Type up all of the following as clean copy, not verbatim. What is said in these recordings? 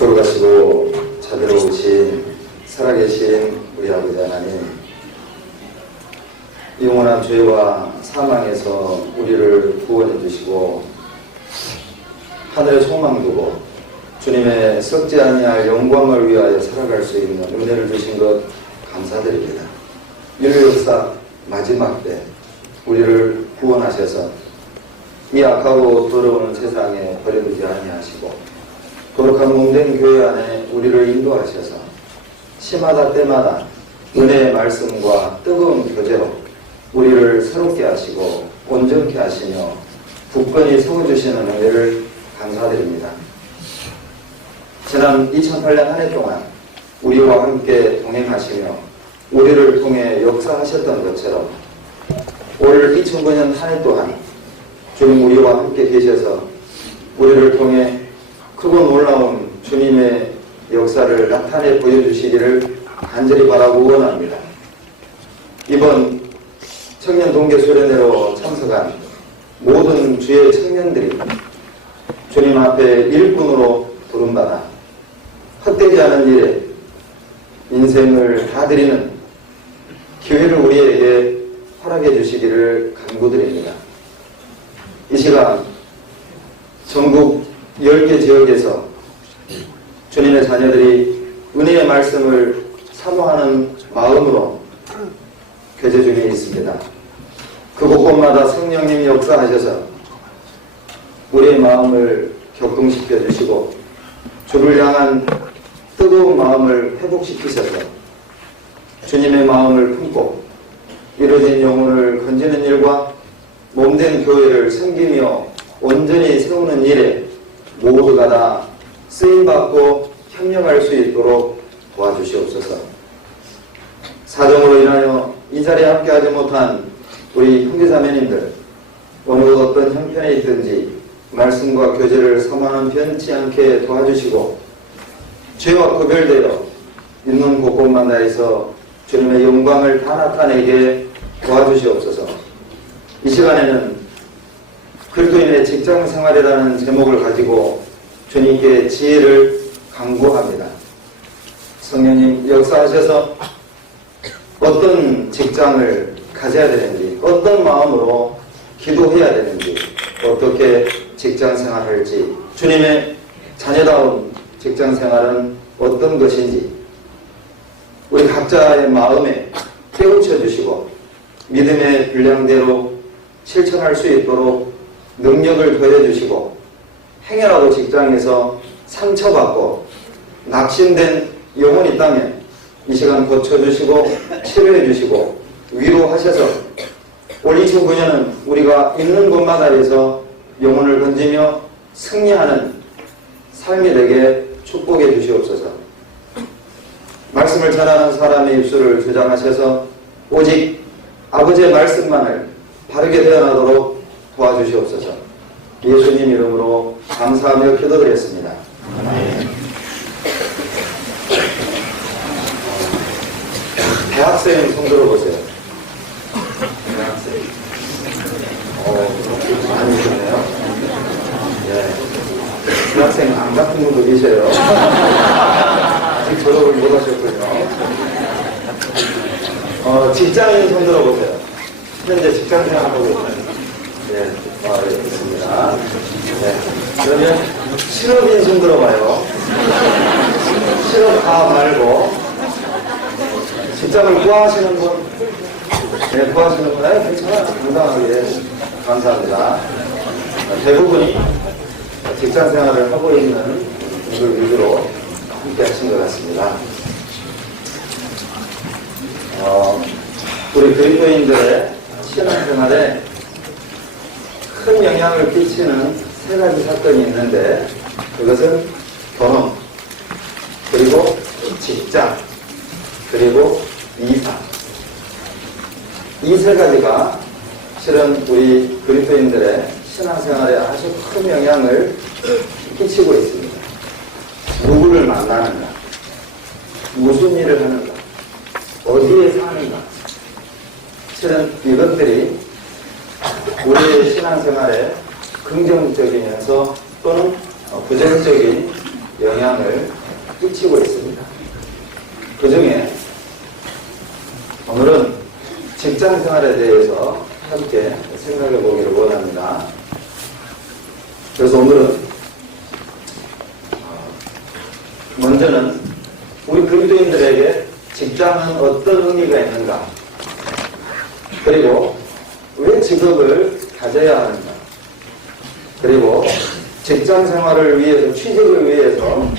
돌아가시고 자비로우신 살아계신 우리 아버지 하나님, 영원한 죄와 사망에서 우리를 구원해 주시고 하늘의 소망 두고 주님의 썩지 아니할 영광을 위하여 살아갈 수 있는 은혜를 주신 것 감사드립니다. 인류 역사 마지막 때 우리를 구원하셔서 이 악하고 더러운 세상에 버려두지 아니하시고 거룩한 몸된 교회 안에 우리를 인도하셔서 시마다 때마다 은혜의 말씀과 뜨거운 교제로 우리를 새롭게 하시고 온전케 하시며 굳건히 세워주시는 은혜를 감사드립니다. 지난 2008년 한 해 동안 우리와 함께 동행하시며 우리를 통해 역사하셨던 것처럼 올 2009년 한 해 또한 주님 우리와 함께 계셔서 우리를 통해 크고 놀라운 주님의 역사를 나타내 보여주시기를 간절히 바라고 원합니다. 이번 청년 동계 수련회로 참석한 모든 주의 청년들이 주님 앞에 일꾼으로 부름받아 헛되지 않은 일에 인생을 다 드리는 기회를 우리에게 허락해 주시기를 간구드립니다. 이 시간 전국 10개 지역에서 주님의 자녀들이 은혜의 말씀을 사모하는 마음으로 교제 중에 있습니다. 그 곳곳마다 성령님이 역사하셔서 우리의 마음을 격동시켜 주시고 주를 향한 뜨거운 마음을 회복시키셔서 주님의 마음을 품고 이루어진 영혼을 건지는 일과 몸된 교회를 섬기며 온전히 세우는 일에 모두가 다 쓰임받고 협력할 수 있도록 도와주시옵소서. 사정으로 인하여 이 자리에 함께하지 못한 우리 형제자매님들, 어느 곳 어떤 형편에 있든지 말씀과 교제를 사모하는 변치 않게 도와주시고 죄와 구별되어 있는 곳곳마다에서 주님의 영광을 다 나타내게 도와주시옵소서. 이 시간에는 그리스도인의 직장 생활이라는 제목을 가지고 주님께 지혜를 간구합니다. 성령님 역사하셔서 어떤 직장을 가져야 되는지, 어떤 마음으로 기도해야 되는지, 어떻게 직장 생활할지, 주님의 자녀다운 직장 생활은 어떤 것인지 우리 각자의 마음에 깨우쳐 주시고 믿음의 분량대로 실천할 수 있도록 능력을 더해 주시고 행여라도 직장에서 상처받고 낙심된 영혼이 있다면 이 시간 고쳐주시고 치료해 주시고 위로하셔서 올 2009년은 우리가 있는 곳마다에서 영혼을 건지며 승리하는 삶이 되게 축복해 주시옵소서. 말씀을 전하는 사람의 입술을 주장하셔서 오직 아버지의 말씀만을 바르게 대언하도록 도와주시옵소서. 예수님 이름으로 감사하며 기도드렸습니다. 대학생 손 들어보세요. 대학생. 많이 계시네요. 네. 대학생 안 같은 분도 계세요. 아직 졸업을 못 하셨군요. 직장인 손 들어보세요. 현재 직장 생활하고 있는. 네, 있습니다. 네. 그러면 실업인 손 들어봐요. 실업 다 말고 직장을 구하시는 분, 네, 구하시는 분, 괜찮아요. 건강하게 감사합니다. 대부분이 직장 생활을 하고 있는 분들 위주로 함께 하신 것 같습니다. 우리 그리스도인들의 신앙생활에 큰 영향을 끼치는 세 가지 사건이 있는데 그것은 결혼, 그리고 직장, 그리고 이사. 이 세 가지가 실은 우리 그리스도인들의 신앙생활에 아주 큰 영향을 끼치고 있습니다. 누구를 만나는가, 무슨 일을 하는가, 어디에 사는가. 실은 이것들이 우리의 신앙생활에 긍정적이면서 또는 부정적인 영향을 끼치고 있습니다. 그 중에 오늘은 직장 생활에 대해서 함께 생각해 보기를 원합니다. 그래서 오늘은 먼저는 우리 그리스도인들에게 직장은 어떤 의미가 있는가, 그리고 왜 직업을 가져야 하는가, 그리고 직장 생활을 위해서, 취직을 위해서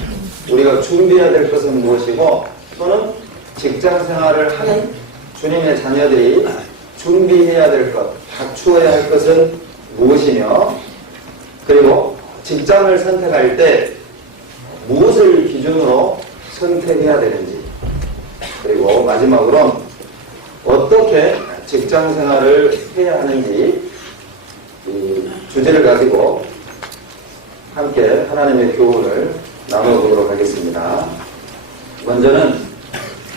우리가 준비해야 될 것은 무엇이고, 또는 직장 생활을 하는 주님의 자녀들이 준비해야 될 것, 갖추어야 할 것은 무엇이며, 그리고 직장을 선택할 때 무엇을 기준으로 선택해야 되는지, 그리고 마지막으로 어떻게 직장 생활을 해야 하는지, 이 주제를 가지고 함께 하나님의 교훈을 나눠보도록 하겠습니다. 먼저는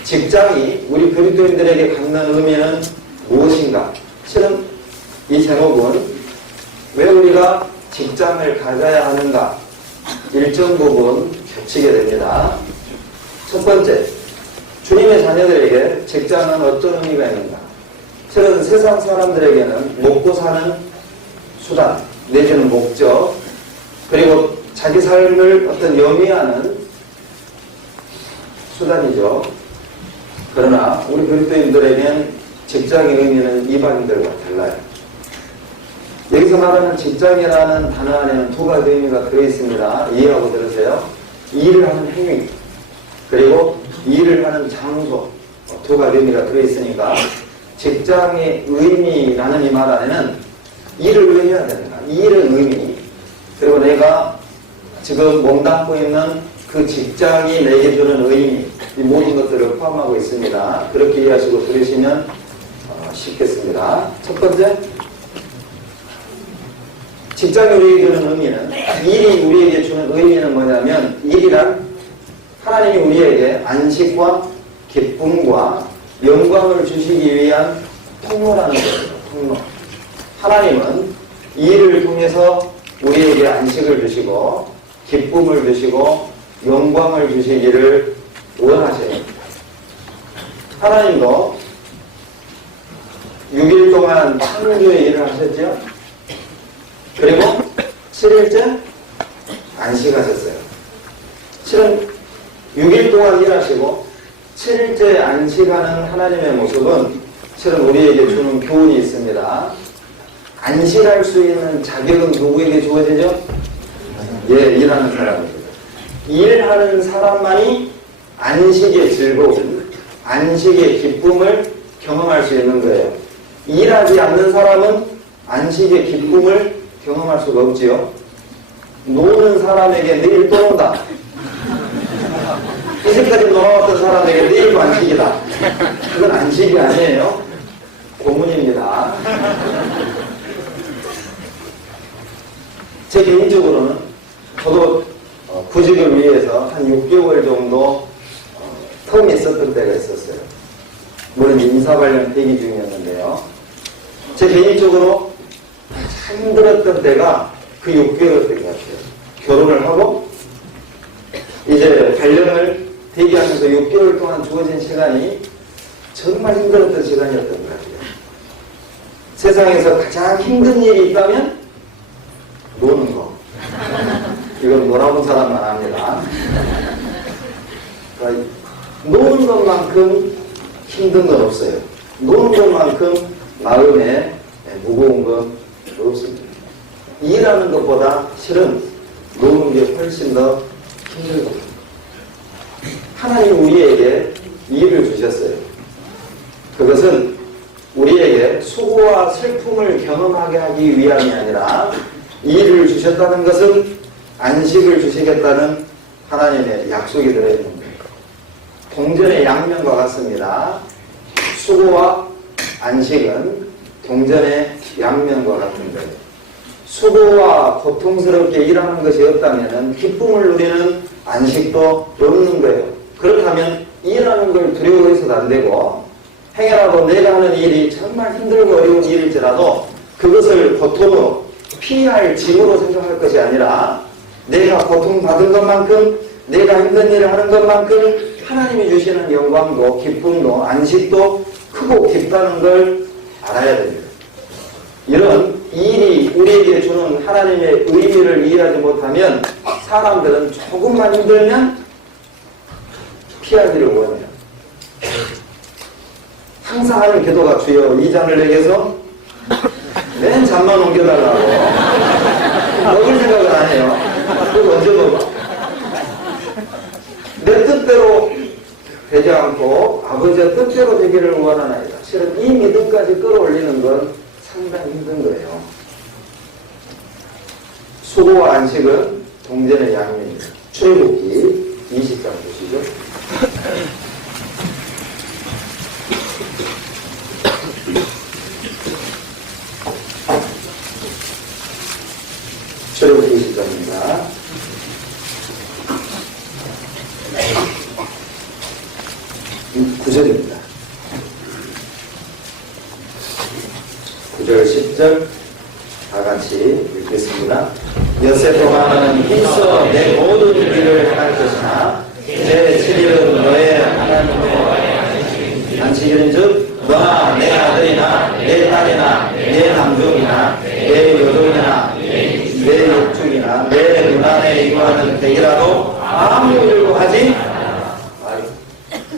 직장이 우리 그리스도인들에게 갖는 의미는 무엇인가? 실은 이 제목은 왜 우리가 직장을 가져야 하는가? 일정 부분 겹치게 됩니다. 첫 번째, 주님의 자녀들에게 직장은 어떤 의미가 있는가? 실은 세상 사람들에게는 먹고 사는 수단, 내지는 목적, 그리고 자기 삶을 어떤 영위하는 수단이죠. 그러나 우리 그리스도인들에겐 직장의 의미는 이방인들과 달라요. 여기서 말하는 직장이라는 단어 안에는 두 가지 의미가 들어있습니다. 이해하고 들으세요. 일을 하는 행위, 그리고 일을 하는 장소, 두 가지 의미가 들어있으니까 직장의 의미라는 이 말 안에는 일을 왜 해야 되는가, 일의 의미, 그리고 내가 지금 몸담고 있는 그 직장이 내게 주는 의미, 이 모든 것들을 포함하고 있습니다. 그렇게 이해하시고 들으시면 쉽겠습니다. 첫 번째, 직장이 우리에게 주는 의미는, 일이 우리에게 주는 의미는 뭐냐면, 일이란 하나님이 우리에게 안식과 기쁨과 영광을 주시기 위한 통로라는 거예요. 통로. 하나님은 일을 통해서 우리에게 안식을 주시고 기쁨을 주시고 영광을 주시기를 원하셔요. 하나님도 6일 동안 창조의 일을 하셨죠. 그리고 7일째 안식하셨어요. 실은 6일 동안 일하시고 7일째 안식하는 하나님의 모습은 실은 우리에게 주는 교훈이 있습니다. 안식할 수 있는 자격은 누구에게 주어지죠? 예, 일하는 사람입니다. 일하는 사람만이 안식의 즐거움, 안식의 기쁨을 경험할 수 있는 거예요. 일하지 않는 사람은 안식의 기쁨을 경험할 수가 없지요. 노는 사람에게 내일 또 온다. 이제까지 놀아왔던 사람에게 내일도 안식이다. 그건 안식이 아니에요. 고문입니다. 제 개인적으로는 저도 구직을 위해서 한 6개월 정도 텀이 있었던 때가 있었어요. 물론 인사 관련 대기 중이었는데요. 제 개인적으로 참 힘들었던 때가 그 6개월였던 것 같아요. 결혼을 하고 이제 발령을 대기하면서 6개월 동안 주어진 시간이 정말 힘들었던 시간이었던 것 같아요. 세상에서 가장 힘든 일이 있다면 노는 거. 이건 놀아본 사람만 압니다. 그러니까 노는 것만큼 힘든 건 없어요. 노는 것만큼 마음에 무거운 건 없습니다. 일하는 것보다 실은 노는 게 훨씬 더 힘들거든요. 하나님이 우리에게 일을 주셨어요. 그것은 우리에게 수고와 슬픔을 경험하게 하기 위함이 아니라, 일을 주셨다는 것은 안식을 주시겠다는 하나님의 약속이 들어있는 거예요. 동전의 양면과 같습니다. 수고와 안식은 동전의 양면과 같은 거예요. 수고와 고통스럽게 일하는 것이 없다면 기쁨을 누리는 안식도 없는 거예요. 그렇다면 일하는 걸 두려워해서도 안 되고, 행여라도 내가 하는 일이 정말 힘들고 어려운 일일지라도 그것을 고통으로, 피할 짐으로 생각할 것이 아니라, 내가 고통받은 것만큼 내가 힘든 일을 하는 것만큼 하나님이 주시는 영광도 기쁨도 안식도 크고 깊다는 걸 알아야 됩니다. 이런 일이 우리에게 주는 하나님의 의미를 이해하지 못하면 사람들은 조금만 힘들면 피하기를 원해요. 항상 하는 기도가 주여 이 잔을 내게서 맨 잠만 옮겨달라고. 먹을 생각을 안 해요. 그거 언제 먹어? 내 뜻대로 되지 않고 아버지의 뜻대로 되기를 원하나이다. 실은 이 믿음까지 끌어올리는 건 상당히 힘든 거예요. 수고와 안식은 동전의 양면입니다. 출애굽기 20장 보시죠. 출애굽기 20장입니다. 9절입니다. 9절, 10절 다 같이 읽겠습니다. 엿새 동안은 힘써 내 모든 일을 행할 것이나 제 7일은 너의 하나님의 안식일인즉 너나 내 아들이나 내 딸이나 내 남종이나 내 여종이나 내 육축이나 내 누난에 이거하는 백이라도 아무 일도 하지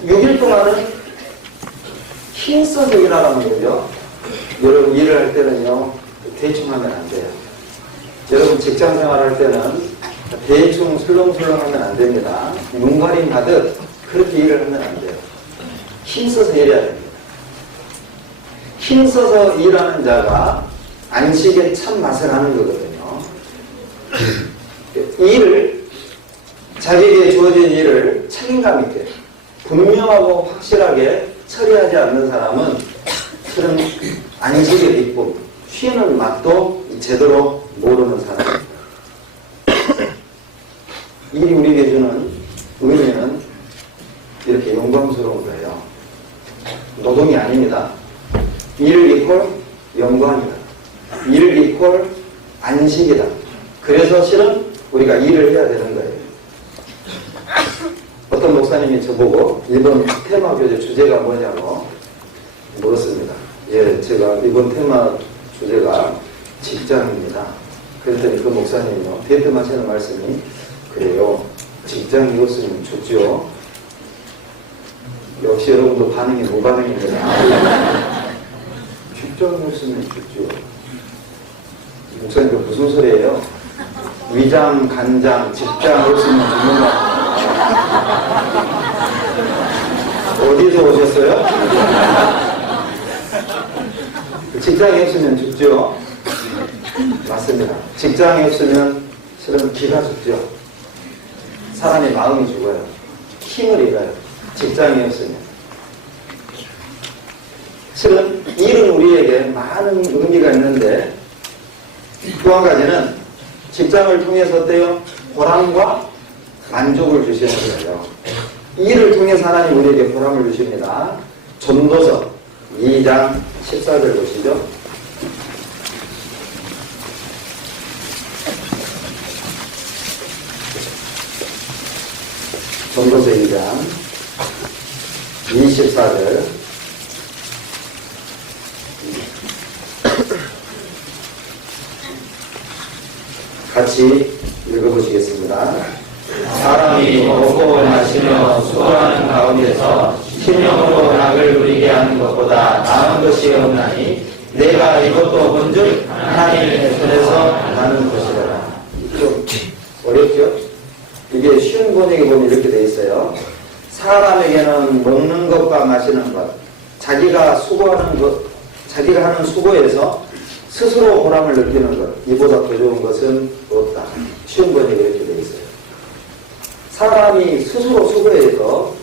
6일 동안은 힘써서 일하라는 거죠. 여러분 일을 할 때는요 대충 하면 안 돼요. 여러분 직장 생활할 때는 대충 술렁술렁 하면 안 됩니다. 눈가림 하듯 그렇게 일을 하면 안 돼요. 힘써서 일해야 됩니다. 힘써서 일하는 자가 안식에 참 맛을 하는 거거든요. 일을 자기에게 주어진 일을 책임감 있게 분명하고 확실하게 처리하지 않는 사람은 실은 안식의 기쁨, 쉬는 맛도 제대로 모르는 사람입니다. 일이 우리에게 주는 의미는 이렇게 영광스러운 거예요. 노동이 아닙니다. 일 이퀄 영광이다. 일 이퀄 안식이다. 그래서 실은 우리가 일을 해야 되는 거예요. 어떤 목사님이 저보고 이번 테마 교재 주제가 뭐냐고 물었습니다. 예, 제가 이번 테마 주제가 직장입니다. 그랬더니 그 목사님이요 대뜸하시는 말씀이 그래요. 직장이 없으면 좋죠. 역시 여러분도 반응이 무반응입니다. 직장이 없으면 좋죠. 목사님 무슨 소리예요? 위장, 간장, 직장 없으면 죽는다. 어디서 오셨어요? 직장이 없으면 죽죠. 맞습니다. 직장이 없으면 실은 기가 죽죠. 사람의 마음이 죽어요. 힘을 잃어요. 직장이 없으면. 실은 일은 우리에게 많은 의미가 있는데 또 한 가지는 직장을 통해서 어때요? 보람과 만족을 주시는 거예요. 일을 통해서 하나님 우리에게 보람을 주십니다. 전도서 2장 14절 보시죠. 전도서 2장 24절 같이 읽어보시겠습니다. 사람이 먹고 마시며 수고하는 가운데서 신령으로 낙을 누리게 하는 것보다 나은 것이 없나니 내가 이것도 본즉 하나님의 손에서 나는 것이라. 좀 어렵죠? 이게 쉬운 번역에 보면 이렇게 돼 있어요. 사람에게는 먹는 것과 마시는 것, 자기가 수고하는 것, 자기가 하는 수고에서 스스로 보람을 느끼는 것, 이보다 더 좋은 것은 없다. 쉬운 번역에 이렇게 돼 있어요. 사람이 스스로 수고해서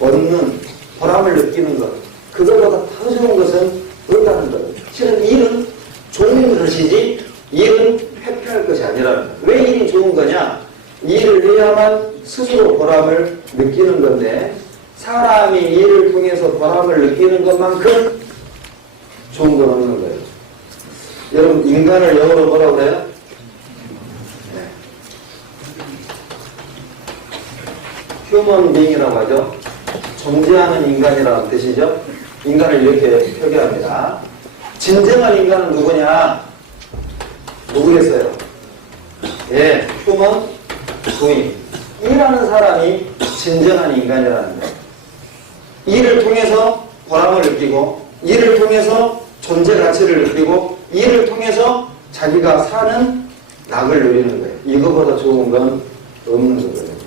얻는 보람을 느끼는 것, 그것보다 더 좋은 것은 없다는 것. 실은 일은 좋은 것이지 일은 회피할 것이 아니라는 것. 왜 일이 좋은 거냐? 일을 해야만 스스로 보람을 느끼는 건데 사람이 일을 통해서 보람을 느끼는 것만큼 좋은 건 없는 거예요. 여러분 인간을 영어로 뭐라고 그래요? 네. 휴먼 빙이라고 하죠. 존재하는 인간이라는 뜻이죠. 인간을 이렇게 표기합니다. 진정한 인간은 누구냐? 누구겠어요? 예, 휴먼 빙. 일하는 사람이 진정한 인간이라는 거예요. 일을 통해서 보람을 느끼고, 일을 통해서 존재 가치를 느끼고, 일을 통해서 자기가 사는 낙을 누리는 거예요. 이거보다 좋은 건 없는 거거든요.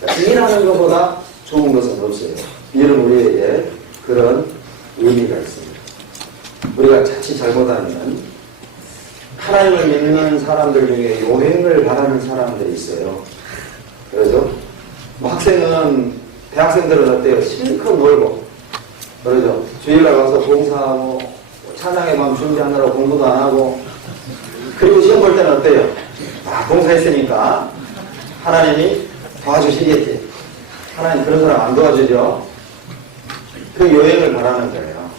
그러니까 일하는 것보다 좋은 것은 없어요. 일은 우리에게 그런 의미가 있습니다. 우리가 자칫 잘못하면 하나님을 믿는 사람들 중에 요행을 바라는 사람들이 있어요. 그러죠? 뭐 학생은 대학생들은 어때요? 실컷 놀고, 그러죠? 주일날 가서 봉사하고, 찬양의 밤 준비하느라고 공부도 안 하고, 그리고 시험 볼 때는 어때요? 봉사했으니까 하나님이 도와주시겠지. 하나님 그런 사람 안 도와주죠? 그 요행을 바라는 거예요.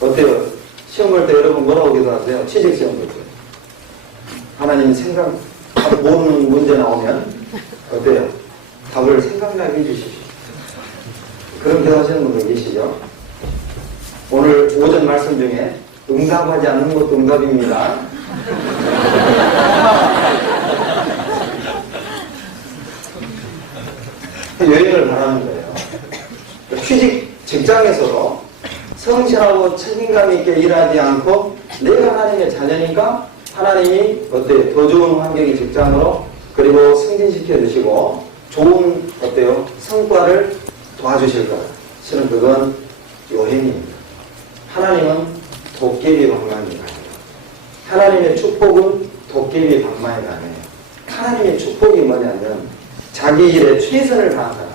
어때요? 시험 볼 때 여러분 뭐라고 기도하세요? 취직시험 볼 때. 하나님 생각, 모르는 문제 나오면 어때요? 답을 생각나게 해주십시오. 그런 기도하시는 분들 계시죠? 오늘 오전 말씀 중에 응답하지 않는 것도 응답입니다. 여행을 바라는 거예요. 취직 직장에서도 성실하고 책임감 있게 일하지 않고 내가 하나님의 자녀니까 하나님이 어때요? 더 좋은 환경의 직장으로 그리고 승진시켜 주시고 좋은 어때요? 성과를 도와주실 거예요. 실은 그건 요행입니다. 하나님은 도깨비 방망이 가네요. 하나님의 축복은 도깨비 방망이 가네요. 하나님의 축복이 뭐냐면 자기 일에 최선을 다한 사람.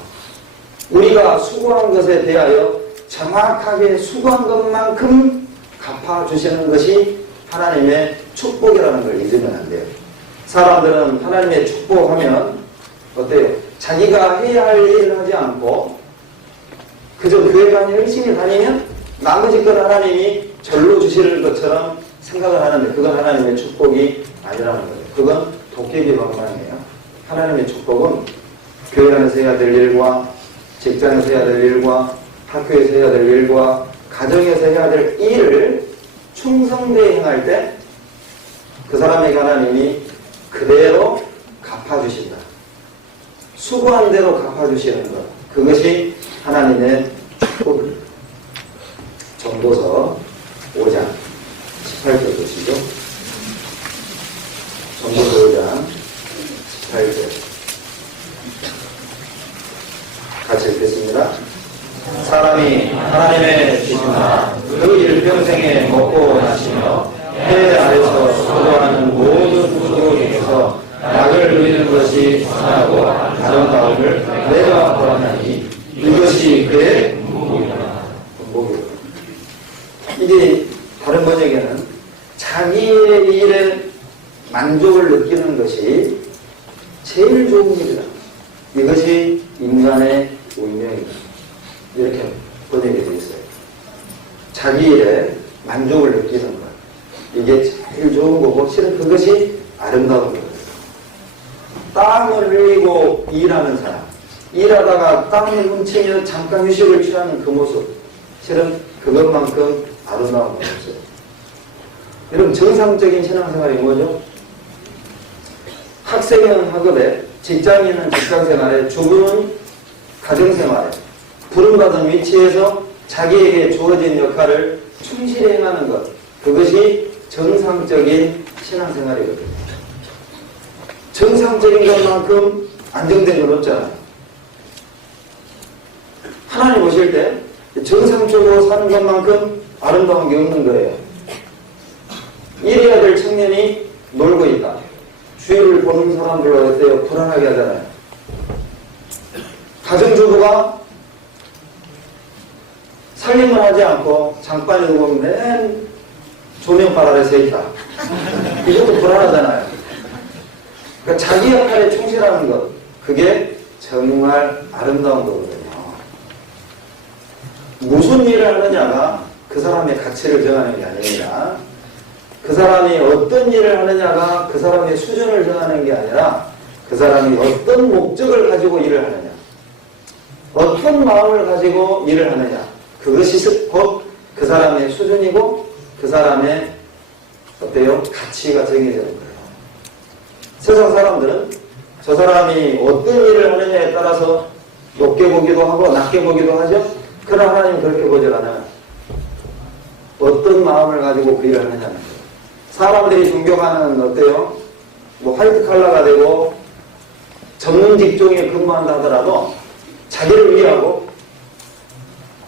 우리가 수고한 것에 대하여 정확하게 수고한 것만큼 갚아주시는 것이 하나님의 축복이라는 걸 잊으면 안 돼요. 사람들은 하나님의 축복하면 어때요? 자기가 해야 할 일을 하지 않고 그저 교회만 열심히 다니면 나머지 건 하나님이 절로 주시는 것처럼 생각을 하는데 그건 하나님의 축복이 아니라는 거예요. 그건 도깨비 방망이에요. 하나님의 축복은 교회 안에서 해야 될 일과 직장에서 해야 될 일과 학교에서 해야 될 일과 가정에서 해야 될 일을 충성되게 행할 때 그 사람에게 하나님이 그대로 갚아주신다. 수고한 대로 갚아주시는 것. 그것이 하나님의 축복입니다. 전도서 5장 18절 보시죠. 전도서 5장 18절 같이 읽겠습니다. 사람이 하나님의 주시나 그 일평생에 먹고 마시며 해 아래서 수고하는 모든 수고에서 낙을 누리는 것이 선하고 아름다움을 내가 보았나니 이것이 그의 군복이라. 이게 다른 번역에는 자기의 일에 만족을 느끼는 것이 제일 좋은 일이다. 이것이 인간의 운명이다. 이렇게 번역이 되어 있어요. 자기 일에 만족을 느끼는 것. 이게 제일 좋은 거고 실은 그것이 아름다운 거예요. 땀을 흘리고 일하는 사람. 일하다가 땀을 훔치며 잠깐 휴식을 취하는 그 모습. 실은 그것만큼 아름다운 건 없어요. 여러분 정상적인 신앙생활이 뭐죠? 학생은 학업에, 직장인은 직장생활에, 주부는 가정생활에 부름받은 위치에서 자기에게 주어진 역할을 충실히 행하는 것. 그것이 정상적인 신앙생활이거든요. 정상적인 것만큼 안정된 건 없잖아요. 하나님 오실 때 정상적으로 사는 것만큼 아름다운 게 없는 거예요. 일해야 될 청년이 놀고 있다. 주위를 보는 사람들로 어때요? 불안하게 하잖아요. 가정주부가 살림을 하지 않고 장반에 누워 맨 조명발 아래 서 있다. 이것도 불안하잖아요. 그러니까 자기 역할에 충실하는 것, 그게 정말 아름다운 거거든요. 무슨 일을 하느냐가 그 사람의 가치를 정하는 게 아닙니다. 그 사람이 어떤 일을 하느냐가 그 사람의 수준을 정하는 게 아니라 그 그 사람이 어떤 목적을 가지고 일을 하느냐, 어떤 마음을 가지고 일을 하느냐, 그것이 곧 그 사람의 수준이고 그 사람의 어때요? 가치가 정해지는 거예요. 세상 사람들은 저 사람이 어떤 일을 하느냐에 따라서 높게 보기도 하고 낮게 보기도 하죠. 그러나 하나님은 그렇게 보지 않아요. 어떤 마음을 가지고 그 일을 하느냐는 거예요. 사람들이 존경하는 어때요? 뭐 화이트 칼라가 되고 전문 직종에 근무한다 하더라도 자기를 위하고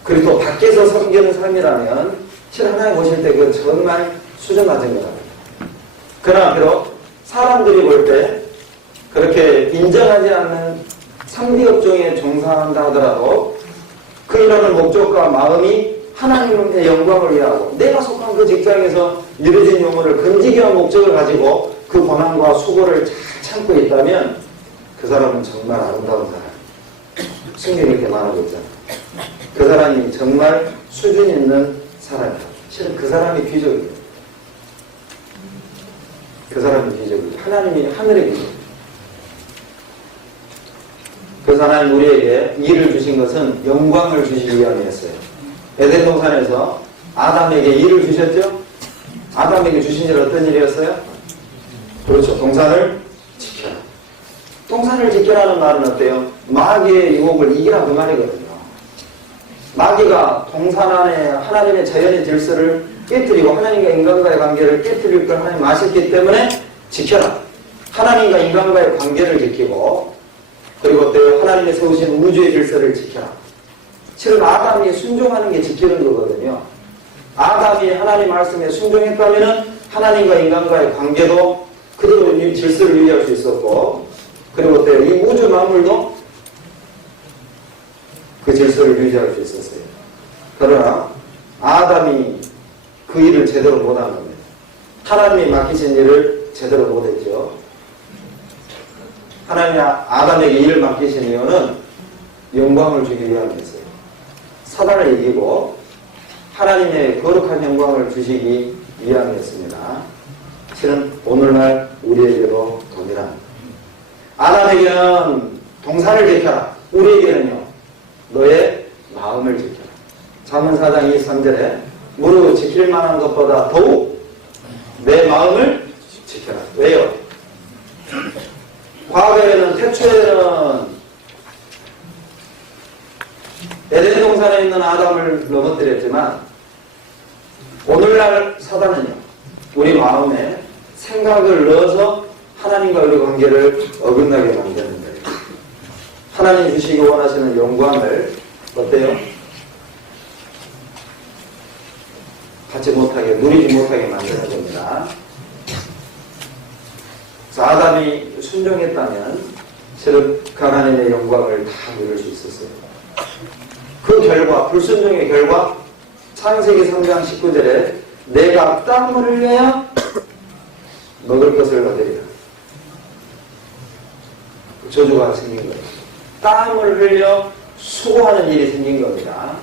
그리고 또 밖에서 섬기는 삶이라면 실 하나님 보실 때 그건 정말 수준 낮은 거다. 그러나 비록 사람들이 볼 때 그렇게 인정하지 않는 상비 업종에 종사한다 하더라도 그 일하는 목적과 마음이 하나님의 영광을 위하고 내가 속한 그 직장에서 이루어진 영혼을 건지기 위한 목적을 가지고 그 고난과 수고를 잘 참고 있다면 그 사람은 정말 아름다운 사람. 성경이 이렇게 말하고 있잖아요. 그 사람이 정말 수준 있는 사람이다. 실은 그 사람이 기적이에요. 그 사람이 기적이에요. 하나님이 하늘의 기적. 그래서 하나님 우리에게 일을 주신 것은 영광을 주시기 위함이었어요. 에덴 동산에서 아담에게 일을 주셨죠? 아담에게 주신 일 어떤 일이었어요? 그렇죠. 동산을 지켜라. 동산을 지켜라는 말은 어때요? 마귀의 유혹을 이기라 그 말이거든요. 마귀가 동산 안에 하나님의 자연의 질서를 깨뜨리고 하나님과 인간과의 관계를 깨뜨릴 걸 하나님 아셨기 때문에 지켜라. 하나님과 인간과의 관계를 지키고 그리고 또 하나님이 세우신 우주의 질서를 지켜라. 실은 아담이 순종하는 게 지키는 거거든요. 아담이 하나님 말씀에 순종했다면 하나님과 인간과의 관계도 그대로 이 질서를 유지할 수 있었고 그리고 또 이 우주 만물도 그 질서를 유지할 수 있었어요. 그러나 아담이 그 일을 제대로 못한 겁니다. 하나님이 맡기신 일을 제대로 못했죠. 하나님이 아담에게 일을 맡기신 이유는 영광을 주기 위함이었어요. 사단을 이기고 하나님의 거룩한 영광을 주시기 위함이었습니다. 실은 오늘날 우리에게도 동일합니다. 아담에게는 동산을 지켜라. 우리에게는요. 너의 마음을 지켜라. 잠언 4장 23절에 무릇 지킬 만한 것보다 더욱 내 마음을 지켜라. 왜요? 과거에는 태초에는 에덴 동산에 있는 아담을 넘어뜨렸지만 오늘날 사단은요. 우리 마음에 생각을 넣어서 하나님과 우리 관계를 어긋나게 만드는 거예요. 하나님 주시기 원하시는 영광을 어때요? 받지 못하게, 누리지 못하게 만드는 겁니다. 그래서 아담이 순종했다면 실은 그 하나님의 영광을 다 누릴 수 있었어요. 그 결과, 불순종의 결과 창세기 3장 19절에 내가 땀을 흘려야 먹을 것을 얻으리라. 저주가 생긴 거예요. 땀을 흘려 수고하는 일이 생긴 겁니다.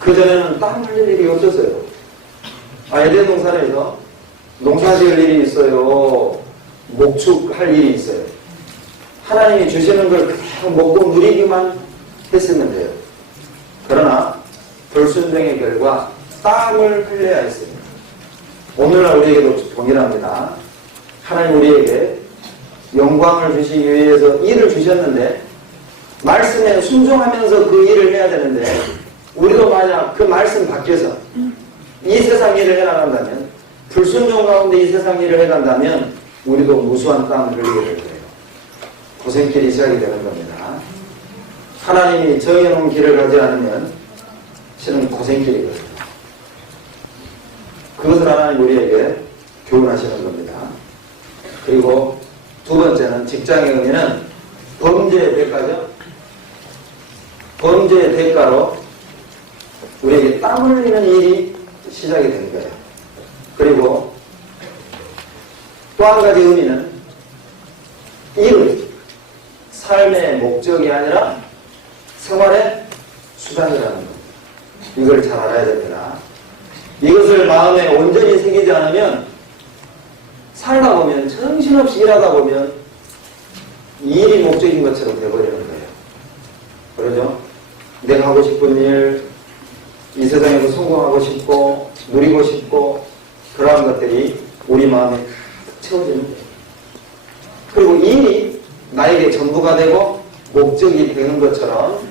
그전에는 땀 흘릴 일이 없었어요. 에덴 동산에서 농사 지을 일이 있어요. 목축할 일이 있어요. 하나님이 주시는 걸 그냥 먹고 누리기만 했으면 돼요. 그러나 불순종의 결과 땀을 흘려야 했습니다. 오늘날 우리에게도 동일합니다. 하나님 우리에게 영광을 주시기 위해서 일을 주셨는데 말씀에 순종하면서 그 일을 해야 되는데 우리도 만약 그 말씀 밖에서 이 세상 일을 해나간다면 불순종 가운데 이 세상 일을 해간다면 우리도 무수한 땀을 흘리게 될 거예요. 고생길이 시작이 되는 겁니다. 하나님이 정해놓은 길을 가지 않으면 실은 고생길이거든요. 그것을 하나님 우리에게 교훈하시는 겁니다. 그리고 두 번째는 직장의 의미는 범죄의 대가죠. 범죄의 대가로 우리에게 땀 흘리는 일이 시작이 되는 거예요. 그리고 또 한 가지 의미는 일은 삶의 목적이 아니라 생활의 수단이라는 것. 이걸 잘 알아야 됩니다. 이것을 마음에 온전히 새기지 않으면 살다 보면 정신없이 일하다 보면 이 일이 목적인 것처럼 돼버리는 거예요. 그러죠? 내가 하고 싶은 일, 이 세상에서 성공하고 싶고 누리고 싶고 그러한 것들이 우리 마음에 가득 채워지는 거예요. 그리고 이 일이 나에게 전부가 되고 목적이 되는 것처럼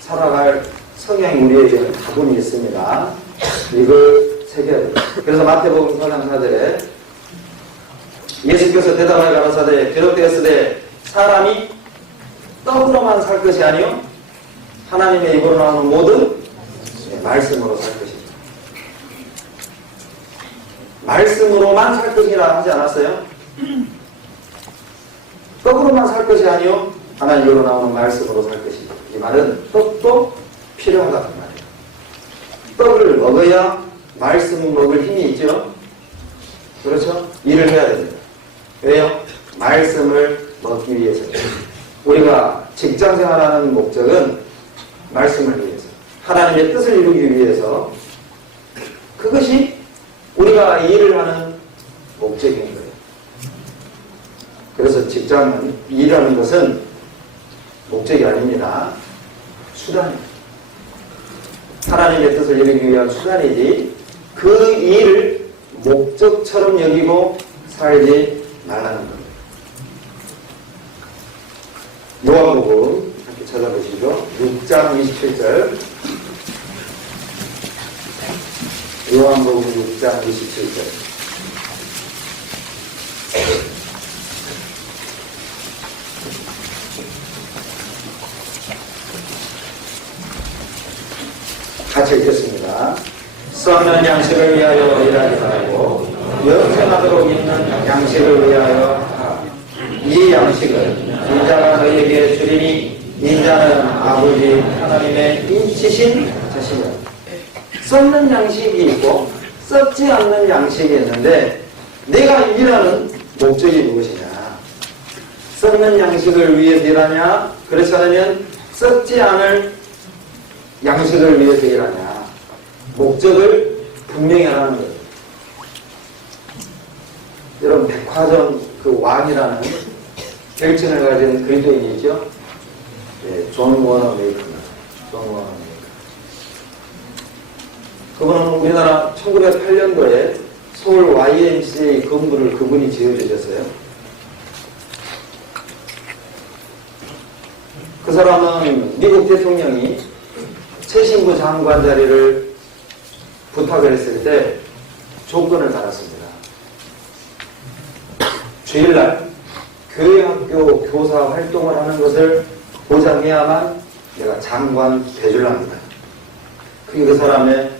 살아갈 성향이 우리에게는 다분히 있습니다. 이걸 새겨야 됩니다. 그래서 마태복음 4장 4절에 예수께서 대답하여 가라사대 기록되었으되 사람이 떡으로만 살 것이 아니요 하나님의 입으로 나오는 모든 말씀으로 살 것입니다. 말씀으로만 살 것이라 하지 않았어요? 떡으로만 살 것이 아니요 하나님 입으로 나오는 말씀으로 살 것입니다. 이 말은 떡도 필요하다는 말이에요. 떡을 먹어야 말씀을 먹을 힘이 있죠. 그렇죠? 일을 해야 됩니다. 왜요? 말씀을 먹기 위해서요. 우리가 직장생활하는 목적은 말씀을 위해서, 하나님의 뜻을 이루기 위해서, 그것이 우리가 일을 하는 목적인 거예요. 그래서 직장은, 일하는 것은 목적이 아닙니다. 수단입니다. 하나님의 뜻을 이루기 위한 수단이지 그 일을 목적처럼 여기고 살지 말라는 겁니다. 요한복음 함께 찾아보시죠. 6장 27절. 요한복음 6장 27절. 같이 읽겠습니다. 썩는 양식을 위하여 일하지 말고 영생하도록 있는 양식을 위하여 하라. 이 양식은 인자가 너희에게 주리니 인자는 아버지 하나님의 인치신 자신이라. 썩는 양식이 있고 썩지 않는 양식이 있는데 내가 일하는 목적이 무엇이냐? 썩는 양식을 위해 일하냐? 그렇지 않으면 썩지 않을 양식을 위해서 일하냐? 목적을 분명히 하라는 거예요. 여러분, 백화점 그 왕이라는 별칭을 가진 그리스도인이 있죠? 네, 존 워너 메이커입니다. 존 워너 메이커. 그분은 우리나라 1908년도에 서울 YMCA 건물을 그분이 지어주셨어요. 그 사람은 미국 대통령이 최신부 장관 자리를 부탁을 했을 때 조건을 달았습니다. 주일날 교회학교 교사 활동을 하는 것을 보장해야만 내가 장관 돼줄 합니다. 그게 그 사람의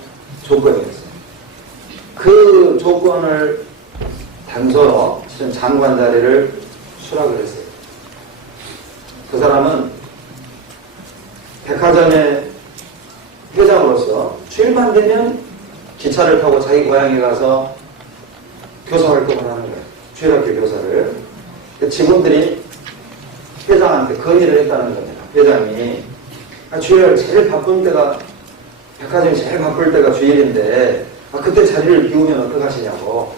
조건이었어요. 그 조건을 단서로 장관 자리를 수락을 했어요. 그 사람은 백화점의 회장으로서 주일만 되면 기차를 타고 자기 고향에 가서 교사 활동을 하는 거예요. 주일학교 교사를. 직원들이 회장한테 건의를 했다는 겁니다. 회장이 주일 제일 바쁜 때가, 백화점이 제일 바쁠 때가 주일인데 그때 자리를 비우면 어떡하시냐고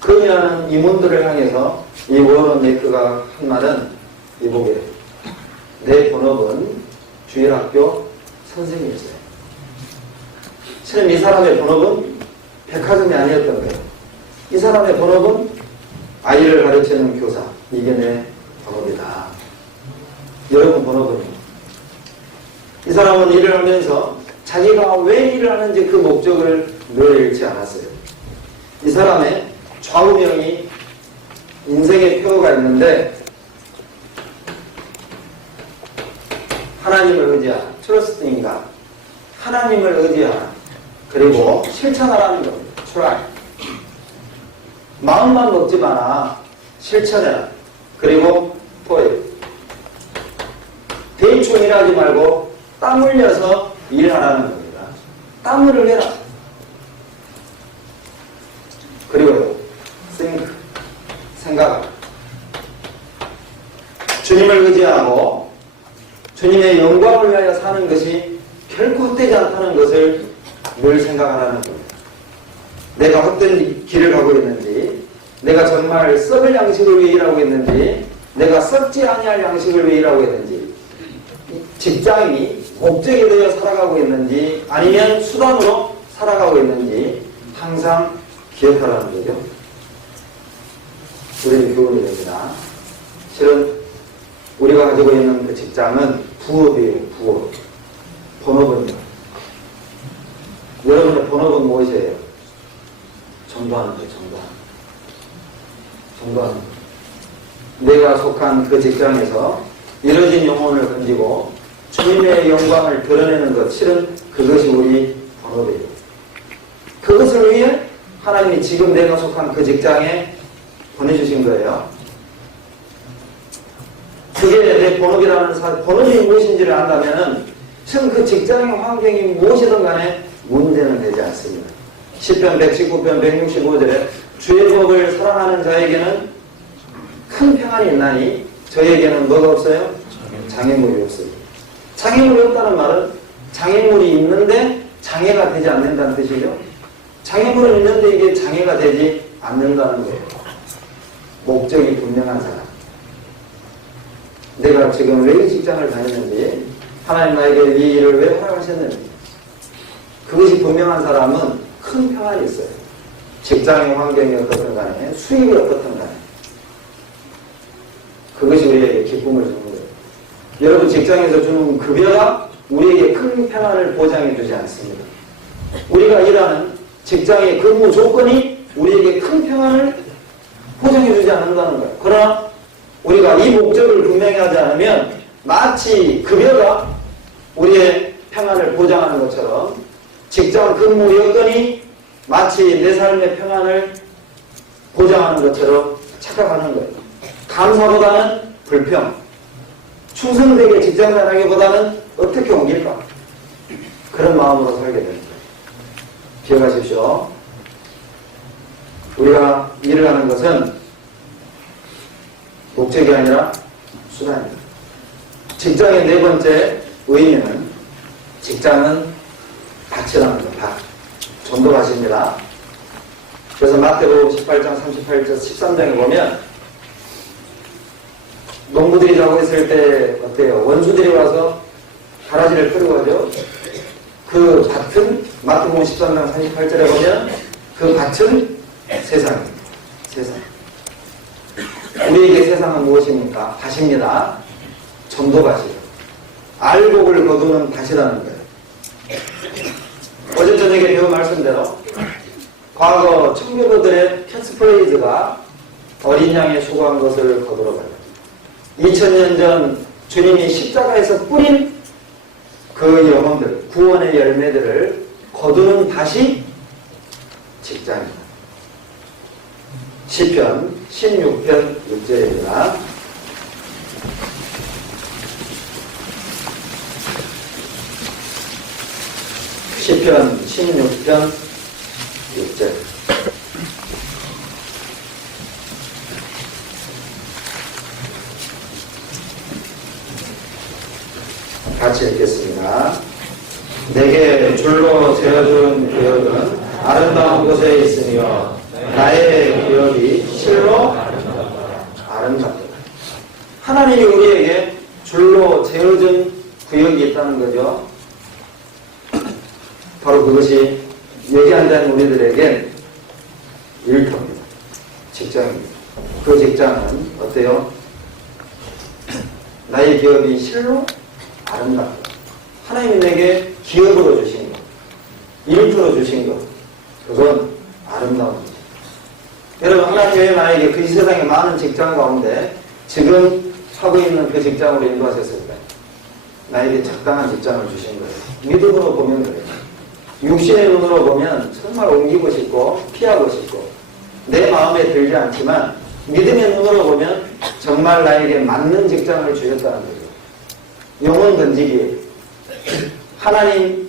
건의하는 임원들을 향해서 이 워런 네이커가 한 말은 이보게, 내 본업은 주일학교 선생님이었어요. 실은 이 사람의 본업은 백화점이 아니었던 거예요. 이 사람의 본업은 아이를 가르치는 교사. 이게 내 본업이다. 여러분 본업은요? 이 사람은 일을 하면서 자기가 왜 일을 하는지 그 목적을 늘 잃지 않았어요. 이 사람의 좌우명이 인생의 표어가 있는데 하나님을 의지하라. 트러스트인가? 하나님을 의지하라. 그리고 실천하라는 겁니다. try. 마음만 먹지 마라. 실천해라. 그리고 toil. 대충 일하지 말고 땀 흘려서 일하라는 겁니다. 땀 흘려라. 그리고 think. 생각하라. 주님을 의지하고 주님의 영광을 위하여 사는 것이 결코 헛되지 않다는 것을 늘 생각하라는 겁니다. 내가 헛된 길을 가고 있는지, 내가 정말 썩을 양식을 위해 일하고 있는지, 내가 썩지 아니할 양식을 왜 일하고 있는지, 직장이 목적이 되어 살아가고 있는지 아니면 수단으로 살아가고 있는지 항상 기억하라는 거죠. 우리의 교훈이 됩니다. 실은 우리가 가지고 있는 그 직장은 부업이에요. 부업. 본업은요. 여러분의 본업은 무엇이에요? 전도하는 거예요. 전도하는 거. 내가 속한 그 직장에서 이뤄진 영혼을 건지고 주님의 영광을 드러내는 것, 실은 그것이 우리 본업이에요. 그것을 위해 하나님이 지금 내가 속한 그 직장에 보내주신 거예요. 그게 내 본업이라는 본업이 무엇인지를 안다면은 지금 그 직장의 환경이 무엇이든 간에 문제는 되지 않습니다. 시편 119편 165절에 주의 법을 사랑하는 자에게는 큰 평안이 있나니 저에게는 뭐가 없어요? 장애물이 없어요. 장애물이 없다는 말은 장애물이 있는데 장애가 되지 않는다는 뜻이죠. 장애물은 있는데 이게 장애가 되지 않는다는 거예요. 목적이 분명한 사람. 내가 지금 왜 이 직장을 다니는지, 하나님 나에게 이 일을 왜 허락하셨는지, 그것이 분명한 사람은 큰 평안이 있어요. 직장의 환경이 어떻든 간에, 수입이 어떻든 간에. 그것이 우리에게 기쁨을 주는 거예요. 여러분, 직장에서 주는 급여가 우리에게 큰 평안을 보장해 주지 않습니다. 우리가 일하는 직장의 근무 조건이 우리에게 큰 평안을 보장해 주지 않는다는 거예요. 그러나 우리가 이 목적을 분명히 하지 않으면 마치 급여가 우리의 평안을 보장하는 것처럼 직장 근무 여건이 마치 내 삶의 평안을 보장하는 것처럼 착각하는 거예요. 감사보다는 불평, 충성되게 직장 다니기보다는 어떻게 옮길까? 그런 마음으로 살게 됩니다. 기억하십시오. 우리가 일을 하는 것은 목적이 아니라 수단입니다. 직장의 네 번째 의미는 직장은 밭이라는 거, 밭. 전도밭입니다. 그래서 마태복음 18장 38절 13장에 보면 농부들이 자고 있을 때 어때요? 원수들이 와서 가라지를 끌고 가죠. 그 밭은 마태복음 13장 38절에 보면 그 밭은 세상입니다. 세상. 우리에게 세상은 무엇입니까? 밭입니다. 전도밭이에요. 알곡을 거두는 밭이라는 거예요. 어제 저녁에 배운 말씀대로 과거 청교도들의 캐치프레이즈가 어린 양의 수고한 것을 거두러 가요. 2000년 전 주님이 십자가에서 뿌린 그 영혼들, 구원의 열매들을 거두는 밭이 직장입니다. 시편 16편 6절입니다. 시편 16편 6절. 같이 읽겠습니다. 내게 줄로 재어준 구역은 아름다운 곳에 있으며 나의 구역이 실로 아름답다. 하나님이 우리에게 줄로 재어준 구역이 있다는 거죠. 바로 그것이 여기 앉아있는 우리들에겐 일터입니다. 직장입니다. 그 직장은 어때요? 나의 기업이 실로 아름답다. 하나님이 내게 기업으로 주신 것, 일터로 주신 것, 그건 아름다운 거죠. 여러분, 하나님이 왜 나에게 그 세상에 많은 직장 가운데 지금 하고 있는 그 직장으로 인도하셨을까요? 나에게 적당한 직장을 주신 거예요. 믿음으로 보면 그래요. 육신의 눈으로 보면 정말 옮기고 싶고 피하고 싶고 내 마음에 들지 않지만 믿음의 눈으로 보면 정말 나에게 맞는 직장을 주셨다는 거죠. 영혼 던지기에 하나님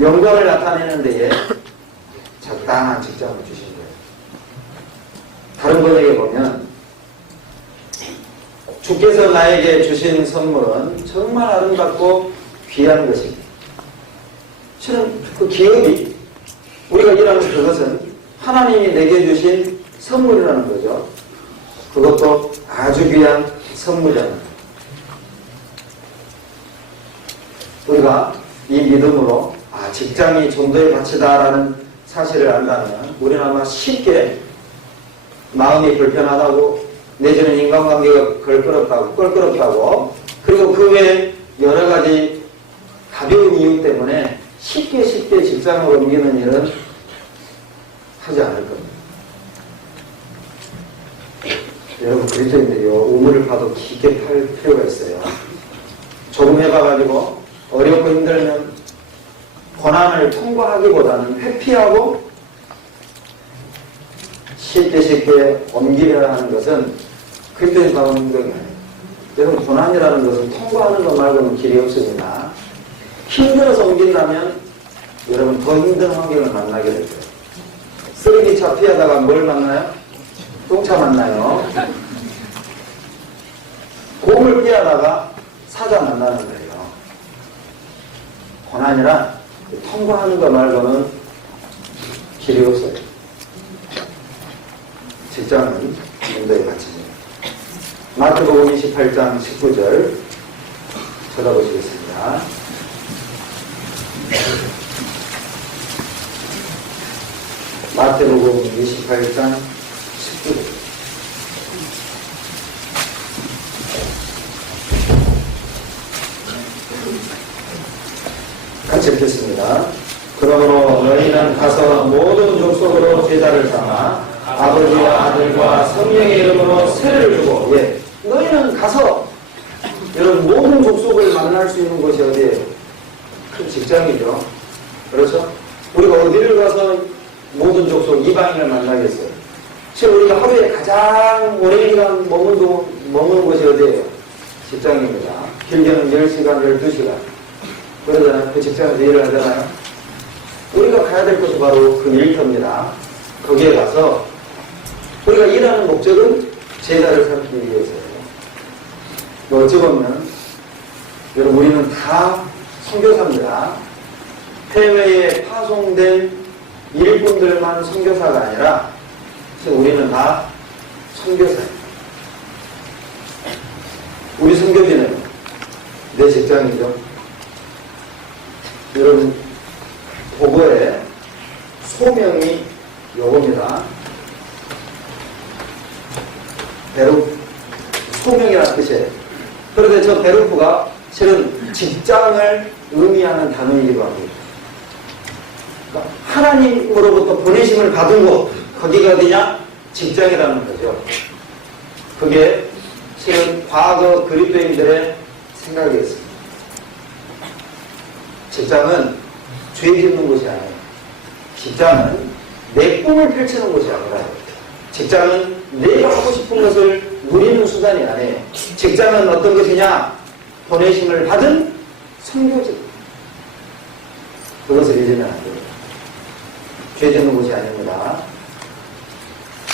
영광을 나타내는 데에 적당한 직장을 주신 거예요. 다른 번역에 보면 주께서 나에게 주신 선물은 정말 아름답고 귀한 것입니다. 실은 그 기업이 우리가 일하는 그것은 하나님이 내게 주신 선물이라는 거죠. 그것도 아주 귀한 선물이잖아요. 우리가 이 믿음으로 직장이 전도의 가치다라는 사실을 안다면 우리는 아마 쉽게 마음이 불편하다고 내지는 인간관계가 껄끄럽다고 그리고 그 외에 여러 가지 가벼운 이유 때문에 쉽게 직장을 옮기는 일은 하지 않을 겁니다. 여러분 그리스도인들이요 우물을 파도 깊게 팔 필요가 있어요. 조금 해봐가지고 어렵고 힘들면 고난을 통과하기보다는 회피하고 쉽게 옮기려 하는 것은 그리스도인 사원 행동이 아니에요. 여러분 고난이라는 것은 통과하는 것 말고는 길이 없습니다. 힘들어서 옮긴다면 여러분 더 힘든 환경을 만나게 될 거예요. 쓰레기차 피하다가 뭘 만나요? 똥차 만나요. 곰을 피하다가 사자 만나는 거예요. 고난이란 통과하는 것 말고는 길이 없어요. 직장은 인도의 가치입니다. 마태복음 28장 19절 쳐다보시겠습니다. 마태복음 28장 19절 같이 읽겠습니다. 그러므로 너희는 가서 모든 족속으로 제자를 삼아 아버지와 아들과 성령의 이름으로 세례를 주고 너희는 가서 여러분 모든 족속을 만날 수 있는 곳이 어디예요? 큰 직장이죠. 그렇죠? 우리가 어디를 가서 모든 족속 이방인을 만나겠어요? 지금 우리가 하루에 가장 오랜 기간 머무는 곳이 어디예요? 직장입니다. 길게는 10시간, 12시간. 그러잖아요. 그 직장에서 일을 하잖아요. 우리가 가야 될 곳이 바로 그 일터입니다. 거기에 가서 우리가 일하는 목적은 제자를 삼기 위해서예요. 어찌 보면 여러분 우리는 다 선교사입니다. 해외에 파송된 일꾼들만 선교사가 아니라 우리는 다 선교사예요. 우리 선교지는 내 직장이죠. 여러분 도구의 소명이 요겁니다. 베루프 소명이라는 뜻이에요. 그런데 저 베루프가 실은 직장을 의미하는 단어이기도 합니다. 그러니까 하나님으로부터 보내심을 받은 곳, 거기가 어디냐? 직장이라는 거죠. 그게 실은 과거 그리스도인들의 생각이었습니다. 직장은 죄 짓는 곳이 아니에요. 직장은 내 꿈을 펼치는 곳이 아니라 직장은 내가 하고 싶은 것을 누리는 수단이 아니에요. 직장은 어떤 것이냐? 보내심을 받은 선교지. 그것을 잊으면 안 돼요. 죄 짓는 곳이 아닙니다.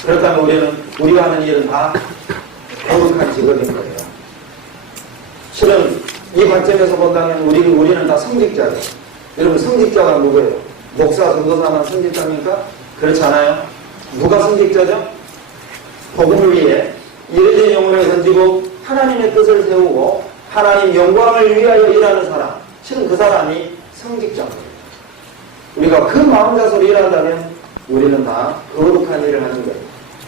그렇다면 우리가 하는 일은 다 거룩한 직업인 거예요. 실은 이 관점에서 본다면 우리는 다 성직자예요. 여러분 성직자가 누구예요? 목사, 전도사만 성직자입니까? 그렇지 않아요? 누가 성직자죠? 복음을 위해 이르진 영혼을 던지고 하나님의 뜻을 세우고 하나님 영광을 위하여 일하는 사람, 실은 그 사람이 성직자입니다. 우리가 그 마음가짐으로 일한다면 우리는 다 거룩한 일을 하는 거예요.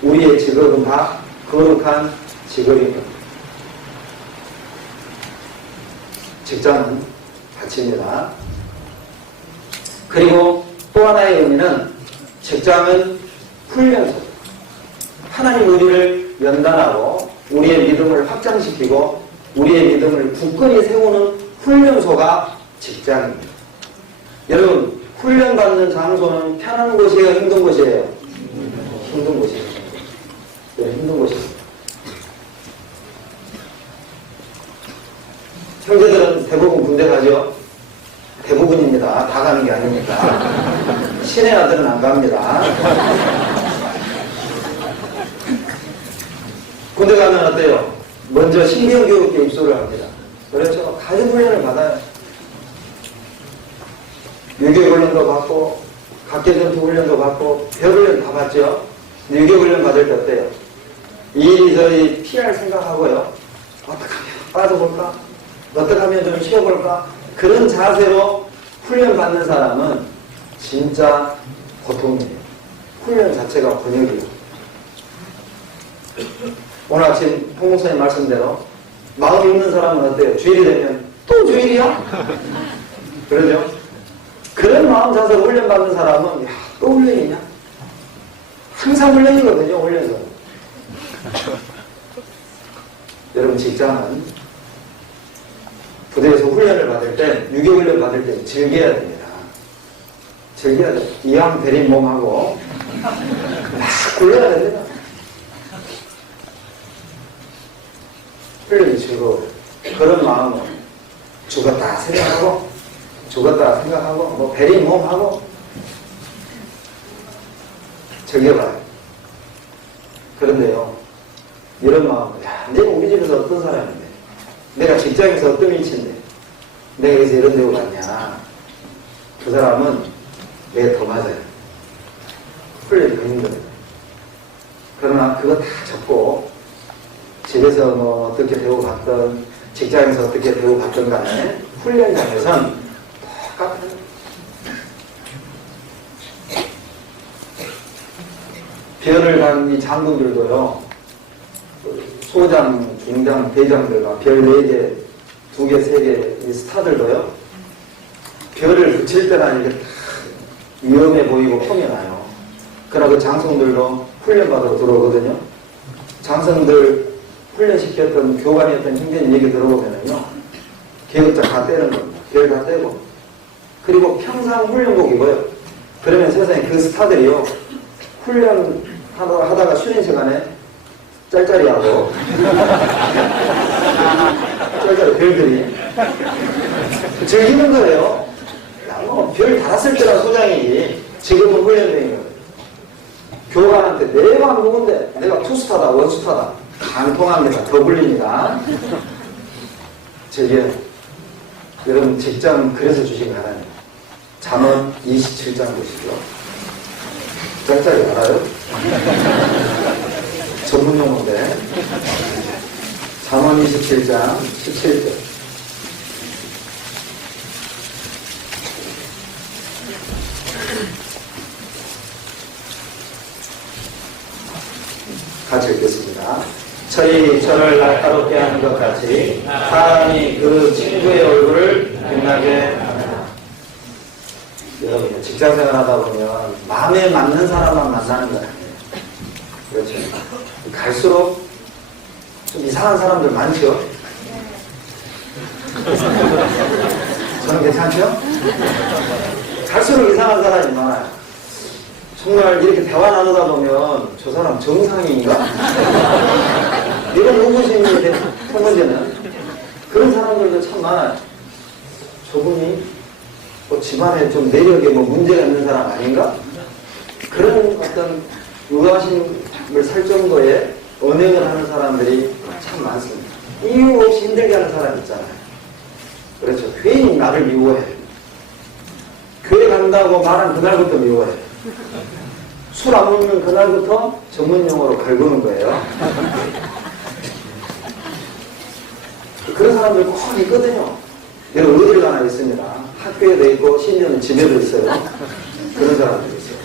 우리의 직업은 다 거룩한 직업인 겁니다. 직장은 가치입니다. 그리고 또 하나의 의미는 직장은 훈련소. 하나님 우리를 연단하고 우리의 믿음을 확장시키고 우리의 믿음을 굳건히 세우는 훈련소가 직장입니다. 여러분 훈련받는 장소는 편한 곳이에요? 힘든 곳이에요? 힘든 곳이에요. 네, 힘든 곳입니다. 형제들은 대부분 군대 가죠? 대부분입니다. 다 가는 게 아닙니까? 신의 아들은 안 갑니다. 군대 가면 어때요? 먼저 신병교육에 입소를 합니다. 그렇죠? 가진 훈련을 받아요. 유교훈련도 받고 각계전투 훈련도 받고 별훈련 다 받죠? 유교훈련 받을 때 어때요? 이리저리 피할 생각하고요. 어떻게 하면 빠져볼까? 어떻게 하면 좀 쉬어볼까? 그런 자세로 훈련받는 사람은 진짜 고통이에요. 훈련 자체가 번역이에요. 오늘 아침 홍 목사님 말씀대로 마음이 없는 사람은 어때요? 주일이 되면 또 주일이야? 그러죠? 그런 마음 자세로 훈련받는 사람은 또 훈련이냐? 항상 훈련이거든요. 훈련은. 여러분 직장은 부대에서 훈련을 받을 때, 유교훈련 받을 때 즐겨야 됩니다. 즐겨야 돼요. 이왕 대린 몸하고 막 굴려야 됩니다. 훈련이 즐거워요. 그런 마음은 죽었다 생각하고 뭐 베린 몸하고 즐겨봐요. 그런데요, 이런 마음, 내가 우리 집에서 어떤 사람인데, 내가 직장에서 어떤 위치인데, 내가 여기서 이런 데고 갔냐, 그 사람은 내가 더 맞아요. 훈련이 더 힘들어요. 그러나 그거 다 접고 집에서 뭐 어떻게 배워봤던, 직장에서 어떻게 배워봤던 간에 훈련장에선 똑같아요. 별을 단 이 장군들도요, 소장, 중장, 대장들과 별 4개, 2개, 3개 이 스타들도요, 별을 붙일 때나 이게 위험해 보이고 폼이 나요. 그러나 그 장성들도 훈련받으러 들어오거든요. 장성들 훈련시켰던 교관이었던 형제님 얘기 들어보면요, 계급장 다 떼는 겁니다. 별 다 떼고. 그리고 평상 훈련복 입어요. 그러면 세상에 그 스타들이요, 훈련하다가 쉬는 시간에 짤짤이하고 짤짤이 별들이 즐기는 거예요. 별 달았을 때랑 소장이지. 지금은 훈련된 거예요. 교관한테 내가 누군데, 내가 투스타다 원스타다 간통합니다. 더블립니다. 저기요, 여러분 직장 그래서 주신 거 하나님, 잠언 27장 보시죠. 짤짤이 알아요? 전문 용어인데. 잠언 27장 17절. 같이 읽겠습니다. 저희 저를 날카롭게 하는 것 같이 사람이 그 친구의 얼굴을 빛나게 합니다. 여러분, 직장생활 하다 보면 마음에 맞는 사람만 만나는 거 아니에요. 그렇죠. 갈수록 좀 이상한 사람들 많죠? 저는 괜찮죠? 갈수록 이상한 사람이 많아요. 정말 이렇게 대화 나누다 보면 저 사람 정상인가? 이런 의구심이 첫 번째는. 그런 사람들도 참 많아요. 저분이 뭐 집안에 좀 내력에 뭐 문제가 있는 사람 아닌가? 그런 어떤 의아심을 살 정도의 언행을 하는 사람들이 참 많습니다. 이유 없이 힘들게 하는 사람 있잖아요. 그렇죠. 괜히 나를 미워해. 교회 간다고 말한 그날부터 미워해. 술 안 먹는 그날부터 전문용어로 갈구는 거예요. 그런 사람들 꼭 있거든요. 여러분 어딜 가나 있습니다. 학교에도 있고 심지어는 집에도 있어요. 그런 사람들이 있어요.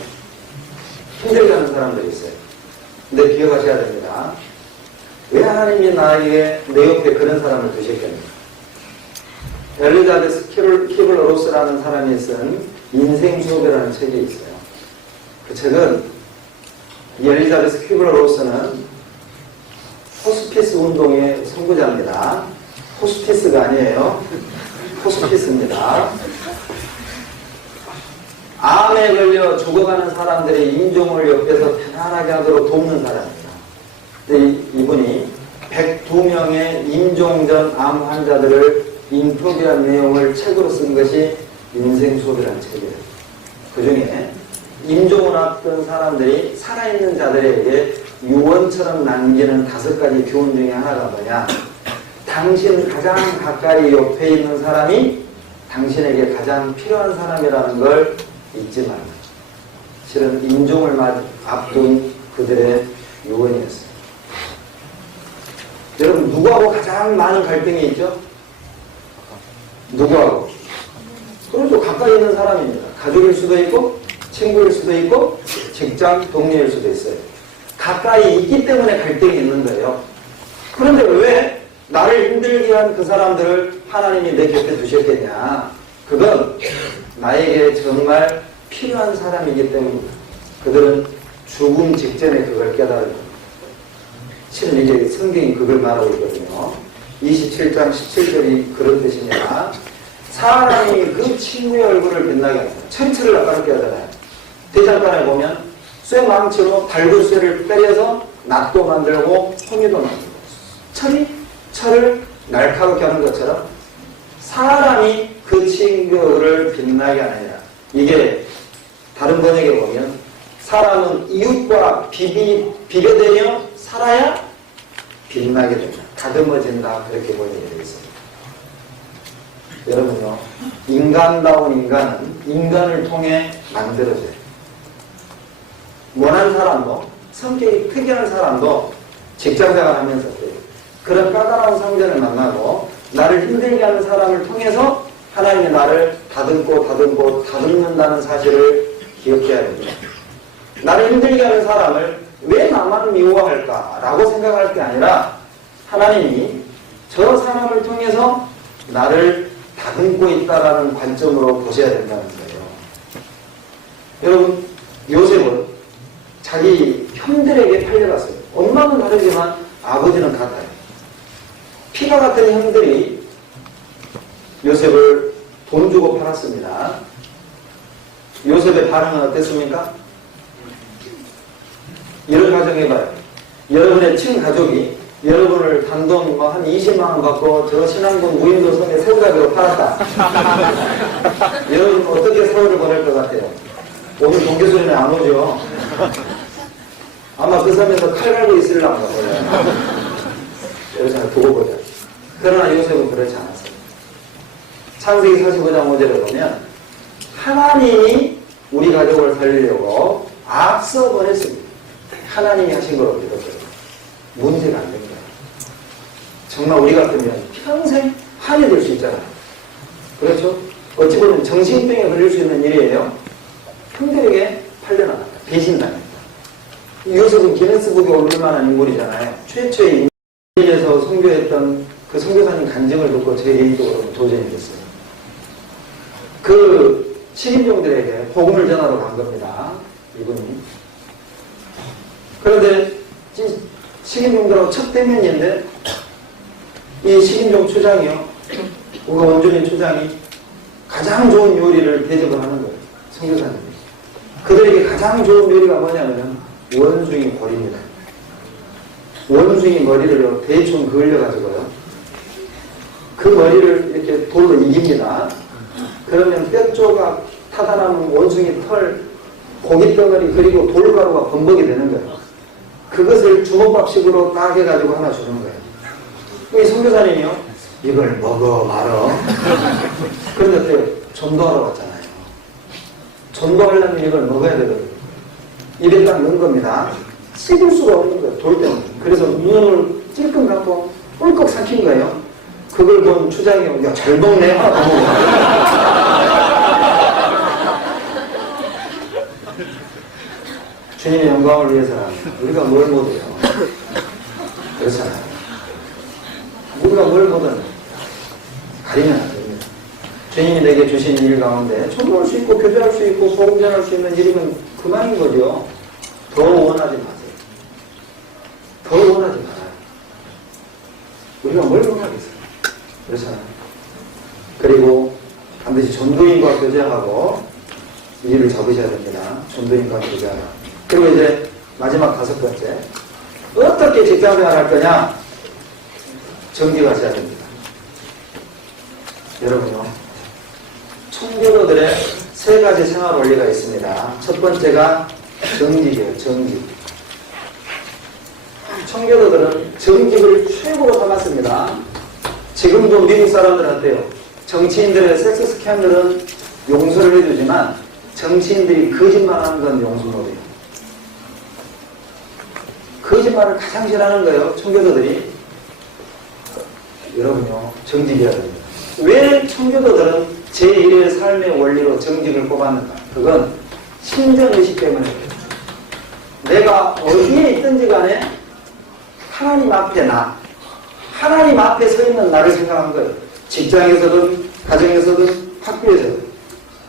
힘들게 하는 사람들이 있어요. 근데 기억하셔야 됩니다. 왜 하나님이 나에게 내 옆에 그런 사람을 두셨겠는가? 엘리자베스 키블러로스라는 사람이 쓴 인생 수업이라는 책이 있어요. 그 책은, 엘리자베스 키블러로스는 호스피스 운동의 선구자입니다. 호스피스가 아니에요. 호스피스입니다. 암에 걸려 죽어가는 사람들의 임종을 옆에서 편안하게 하도록 돕는 사람입니다. 근데 이분이 102명의 임종 전 암 환자들을 인터뷰한 내용을 책으로 쓴 것이 인생 수업이라는 책이에요. 그 중에 임종을 앞둔 사람들이 살아있는 자들에게 유언처럼 남기는 5가지 교훈 중에 하나가 뭐냐? 당신 가장 가까이 옆에 있는 사람이 당신에게 가장 필요한 사람이라는 걸 잊지 말라. 실은 임종을 앞둔 그들의 유언이었어요. 여러분, 누구하고 가장 많은 갈등이 있죠? 누구하고? 그래도 가까이 있는 사람입니다. 가족일 수도 있고, 친구일 수도 있고, 직장 동료일 수도 있어요. 가까이 있기 때문에 갈등이 있는 거예요. 그런데 왜 나를 힘들게 한 그 사람들을 하나님이 내 곁에 두셨겠냐? 그건 나에게 정말 필요한 사람이기 때문입니다. 그들은 죽음 직전에 그걸 깨달은 겁니다. 실은 이게 성경이 그걸 말하고 있거든요. 27장 17절이 그런 뜻이냐. 사람이 그 친구의 얼굴을 빛나게 합니다. 철철을 아까롭게 하잖아요. 대장간에 보면 쇠망치로 달굴 쇠를 때려서 낫도 만들고 홍이도 만들고 철을 날카롭게 하는 것처럼 사람이 그 친구를 빛나게 하느냐. 이게 다른 번역에 보면 사람은 이웃과 비교되며 살아야 빛나게 된다. 다듬어진다. 그렇게 번역이 되어 있습니다. 여러분요, 인간다운 인간은 인간을 통해 만들어져요. 원한 사람도, 성격이 특이한 사람도 직장생활 하면서 그런 까다로운 상대를 만나고 나를 힘들게 하는 사람을 통해서 하나님이 나를 다듬는다는 사실을 기억해야 됩니다. 나를 힘들게 하는 사람을 왜 나만 미워할까라고 생각할 게 아니라 하나님이 저 사람을 통해서 나를 다듬고 있다라는 관점으로 보셔야 된다는 거예요. 여러분, 요셉은 자기 형들에게 팔려갔어요. 엄마는 다르지만 아버지는 같아요. 피가 같은 형들이 요셉을 돈 주고 팔았습니다. 요셉의 반응은 어땠습니까? 이런 가정해봐요. 여러분의 친가족이 여러분을 단돈 한 20만 원 받고 저 신앙동 무인도 섬에 새우가게로 팔았다. 여러분 어떻게 세월을 보낼 것 같아요? 오늘 동교수님이 안 오죠? 아마 그 섬에서 칼 갈고 있으려고 거예요. 여기서 두고 보자. 그러나 요셉은 그렇지 않았어요. 창세기 45장 5절에 보면 하나님이 우리 가족을 살리려고 앞서 보냈습니다. 하나님이 하신 거로 믿었어요. 문제가 안 된 거예요. 정말 우리 같으면 평생 한이 될 수 있잖아요. 그렇죠? 어찌 보면 정신병에 걸릴 수 있는 일이에요. 형들에게 팔려나간다. 배신당했다. 요셉은 기네스북에 오를 만한 인물이잖아요. 최초의 인에서 선교했던 그 선교사님 간증을 듣고 제 개인적으로 도전이 됐어요. 그 식인종들에게 복음을 전하러 간 겁니다. 이분이. 그런데 식인종들하고 첫 대면인데 이 식인종 초장이요. 우리 원주민 초장이 가장 좋은 요리를 대접을 하는 거예요. 선교사님이. 그들에게 가장 좋은 요리가 뭐냐면 원숭이 골입니다. 원숭이 머리를 대충 그을려가지고요. 그 머리를 이렇게 돌로 이깁니다. 그러면 뼈 조각, 타다남은 원숭이 털, 고기 덩어리 그리고 돌가루가 범벅이 되는 거예요. 그것을 주먹밥식으로 딱 해가지고 하나 주는 거예요. 이 선교사님이요. 이걸 먹어 말어. 그런데 어때요? 전도하러 왔잖아요. 전도하려면 이걸 먹어야 되거든요. 입에 딱 넣은 겁니다. 씹을 수가 없는 거예요. 돌 때문에. 그래서 눈을 찔끔 감고 꿀꺽 삼킨 거예요. 그걸 본 추장이 야, 잘 먹네. 하나 더 먹어. 주님의 영광을 위해서는 우리가 뭘 못해요. 그렇잖아요. 우리가 뭘 못하는 가리면 안 됩니다. 주님이 내게 주신 일 가운데 전도할 수 있고 교제할 수 있고 복음 전할 수 있는 일이면 그만인 거죠. 더 원하지 마세요. 더 원하지 말아요. 우리가 뭘 원하겠어요. 그렇잖아요. 그리고 반드시 전도인과 교제하고 일을 잡으셔야 됩니다. 전도인과 교제하라. 그리고 이제 마지막 5번째. 어떻게 직장생활 할 거냐? 정직하셔야 됩니다. 여러분요. 청교도들의 3가지 생활 원리가 있습니다. 첫 번째가 정직이에요. 정직. 청교도들은 정직을 최고로 삼았습니다. 지금도 미국 사람들한테요. 정치인들의 섹스 스캔들은 용서를 해주지만 정치인들이 거짓말하는 건 용서 못해요. 거짓말을 가장 싫어하는 거예요. 청교도들이. 여러분요, 정직해야 됩니다. 왜 청교도들은 제1의 삶의 원리로 정직을 꼽았는가? 그건 신정의식 때문에 그래요. 내가 어디에 있든지 간에 하나님 앞에 하나님 앞에 서 있는 나를 생각한 거예요. 직장에서든 가정에서든 학교에서든.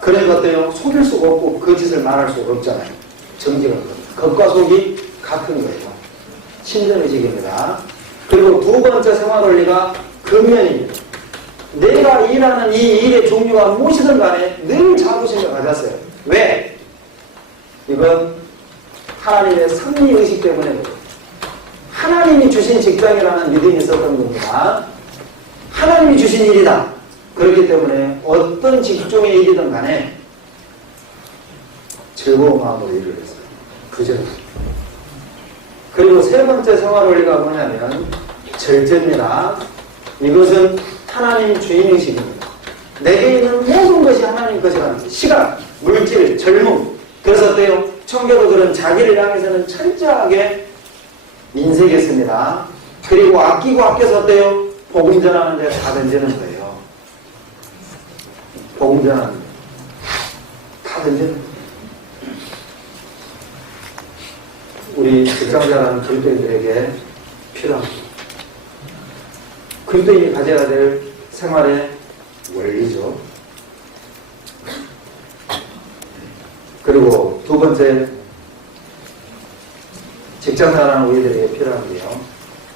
그러니까 어때요? 속일 수가 없고 거짓을 말할 수가 없잖아요. 정직한 것. 겉과 속이 같은 거예요. 신정의식입니다. 그리고 두 번째 생활원리가 근면입니다. 내가 일하는 이 일의 종류가 무엇이든 간에 늘 자부심을 가졌어요. 왜? 이건 하나님의 섭리의식 때문에 그래요. 하나님이 주신 직장이라는 믿음이 있었던 겁니다. 하나님이 주신 일이다. 그렇기 때문에 어떤 직종의 일이든 간에 즐거운 마음으로 일을 했어요. 그죠? 그리고 세 번째 생활원리가 뭐냐면 절제입니다. 이것은 하나님 주인의식입니다. 내게 있는 모든 것이 하나님 것이라는 거예요. 시간, 물질, 젊음. 그래서 어때요? 청교도들은 자기를 향해서는 철저하게 인색했습니다. 그리고 아끼고 아껴서 어때요? 복음 전하는 데 다 던지는 거예요. 복음 전하는 데 다 던지는 거예요. 우리 직장자라는 그리스도인들에게 필요합니다. 그리스도인이 가져야 될 생활의 원리죠. 그리고 두 번째, 직장사라는 우리들에게 필요한 게요.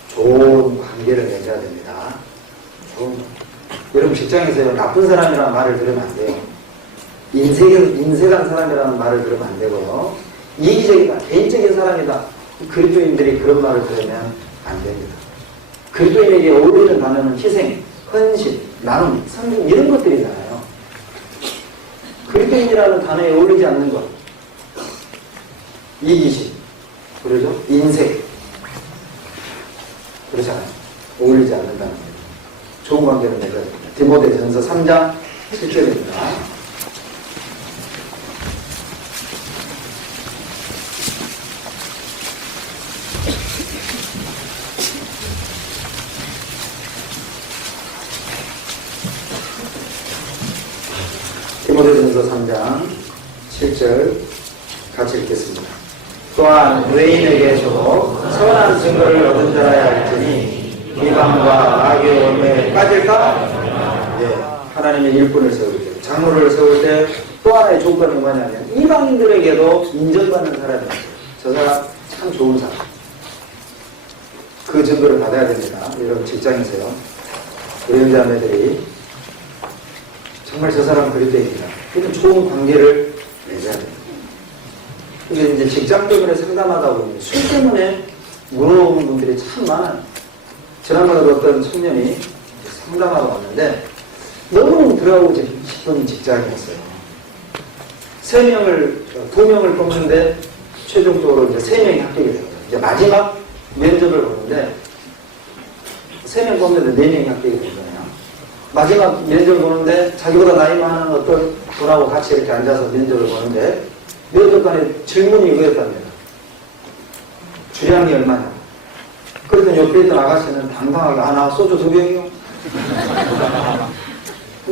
좋은 관계를 맺어야 됩니다. 여러분 직장에서요, 나쁜 사람이라는 말을 들으면 안 돼요. 인색한 사람이라는 말을 들으면 안 되고요. 이기적이다, 개인적인 사람이다. 그리스도인들이 그런 말을 들으면 안 됩니다. 그리스도인에게 어울리는 단어는 희생, 헌신, 나눔, 섬김 이런 것들이잖아요. 그리스도인이라는 단어에 어울리지 않는 것, 이기심, 그러죠? 인색, 그렇잖아요. 어울리지 않는다는 거예요. 좋은 관계를 맺어야 됩니다. 디모데전서 3장 7절입니다. 디모데전서 3장 7절 같이 읽겠습니다. 또한 의인에게 주고 선한 증거를 얻은 자라야 할지니 비방과 악의 원매에 빠질까? 예, 하나님의 일꾼을 세울 때, 장로를 세울 때 또 하나의 조건이 뭐냐면 이방인들에게도 인정받는 사람이에요. 저 사람 참 좋은 사람. 그 증거를 받아야 됩니다. 여러분 직장에서요. 우리 형제자매들이 정말 저 사람 그리스도인이다. 이런 좋은 관계를 맺어야 됩니다. 근데 이제 직장 때문에 상담하다 보니 술 때문에 물어오는 분들이 참 많아요. 지난번에도 어떤 청년이 상담하러 왔는데 너무 들어가고 싶은 직장이었어요. 2명을 뽑는데 최종적으로 이제 3명이 합격이 되거든요. 이제 마지막 면접을 보는데 3명 뽑는데 4명이 합격이 된 거예요. 마지막 면접을 보는데 자기보다 나이 많은 어떤 분하고 같이 이렇게 앉아서 면접을 보는데 면접관의 질문이 이거였답니다. 주량이 얼마냐? 그랬더니 옆에 있던 아가씨는 당당하게 나 소주 2병이요.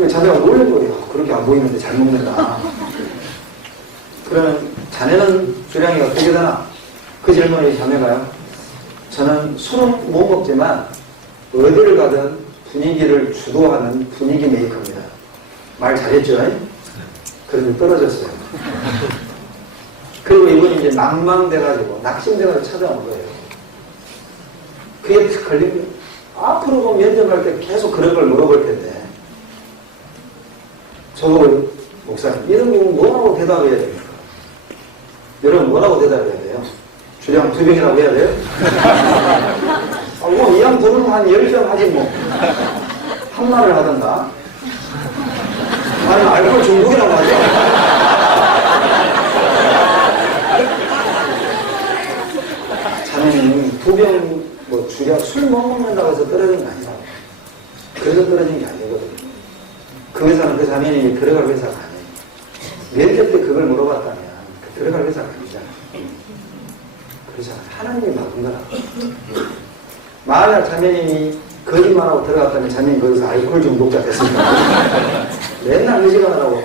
자네가 놀란 거예요. 그렇게 안 보이는데 잘 먹는다. 그러면 자네는 주량이 어떻게 되나? 그 질문에 자네가요. 저는 술은 못 먹지만 어디를 가든 분위기를 주도하는 분위기 메이커입니다. 말 잘했죠? 그런데 떨어졌어요. 그리고 이분이 이제 낭망돼가지고 낙심돼가지고 찾아온 거예요. 그게 탁 걸린 거예요. 앞으로도 면접할 때 계속 그런 걸 물어볼 텐데 저거 목사님 이런 경우 뭐라고 대답해야 됩니까? 여러분 뭐라고 대답해야 돼요? 주량 2병이라고 해야 돼요? 뭐 이왕 부르면 한 10병 하지 뭐 한 말을 하던가 아니면 알코올 중독이라고 하죠? 자네는 2병 뭐 주량 술 못 먹는다고 해서 떨어진 게 아니라 그래서 떨어진 게 아니거든요. 그 회사는 그 자매님이 들어갈 회사가 아니에요. 면접 때 그걸 물어봤다면 들어갈 회사가 아니잖아요. 그렇잖아요. 하나님이 바꾼 거라. 만약 자매님이 거짓말하고 들어갔더니 자네는 거기서 알코올 중독자 됐습니다. 맨날 의지가하라고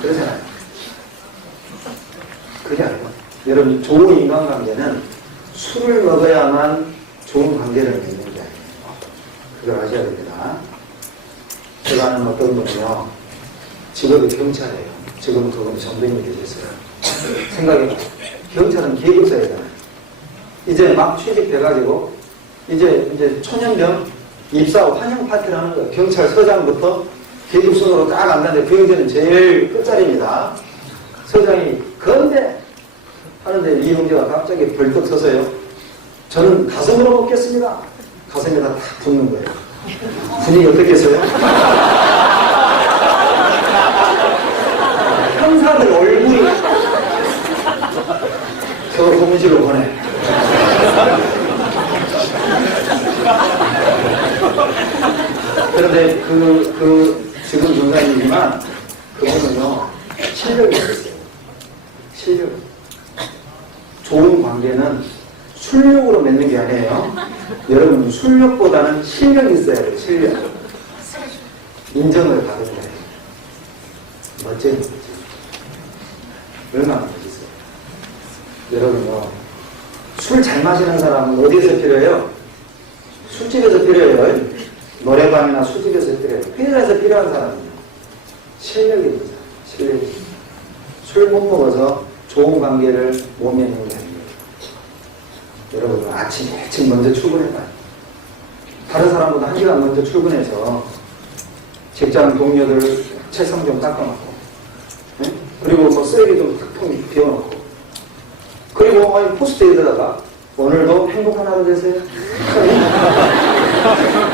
그러잖아요. 그게 아니고 여러분, 좋은 인간관계는 술을 먹어야만 좋은 관계를 맺는 게 아니에요. 그걸 아셔야 됩니다. 제가 아는 어떤 분은요, 직업이 경찰이에요. 지금 그분이 전병이 되셨어요. 생각해봐요. 경찰은 계급사회잖아요. 이제 막 취직돼가지고 이제 초년병 입사하고 환영 파티를 하는 거예요. 경찰서장부터 계급순으로 딱 간다는데 그 형제는 제일 끝자리입니다. 서장이 건대 하는데 이 형제가 갑자기 벌떡 서서요. 저는 가슴으로 먹겠습니다. 가슴에다 탁 붙는 거예요. 분위기 어떻겠어요? 형사들 얼굴이 저 고문실로 보내. 그런데 지금 중간이지만 그분은요, 실력이 있었어요. 실력. 좋은 관계는 술력으로 맺는 게 아니에요. 여러분, 술력보다는 실력이 있어야 돼요. 실력. 인정을 받은 거예요. 멋진 거지. 얼마나 멋있어요. 여러분요, 술 잘 마시는 사람은 어디에서 필요해요? 술집에서 필요해요. 노래방이나 술집에서 필요해요. 회사에서 필요한 사람이에요. 실력입니다. 실력이. 술 못 먹어서 좋은 관계를 못 맺는 게 아니에요. 여러분, 아침 일찍 먼저 출근해봐요. 다른 사람보다 1시간 먼저 출근해서 직장 동료들 책상 좀 닦아놓고, 네? 그리고 뭐 쓰레기 좀 탁 비워놓고, 그리고 포스트잇에다가 오늘도 행복한 하루 되세요.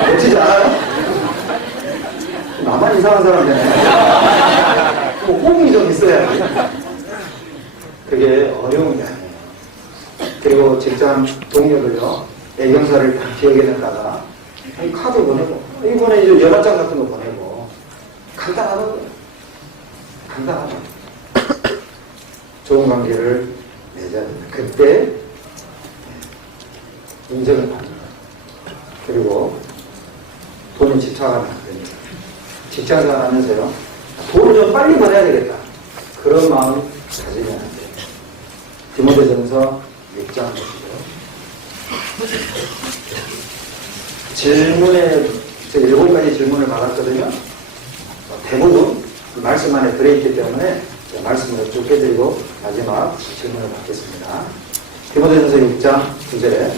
멋지지 않아요? 나만 이상한 사람 되네. 뭐 호응이 좀 있어야지. 그게 어려운 게 아니에요. 그리고 직장 동료들요, 애경사를 기억해냈다가 카드 보내고, 이번에 이제 연합장 같은 거 보내고, 간단하거든요. 간단하죠. 좋은 관계를 맺어야 됩니다. 그때 인정을 받는 거예요. 그리고 돈에 집착하면 안 됩니다. 직장생활 하면서요, 돈을 좀 빨리 벌어야 되겠다. 그런 마음 가지면 안 돼요. 디모데전서 6장 보시고요. 질문에, 제가 7가지 질문을 받았거든요. 대부분 말씀 안에 들어있기 때문에 말씀으로 쭉 해드리고 마지막 질문을 받겠습니다. 디모데전서 6장 9절에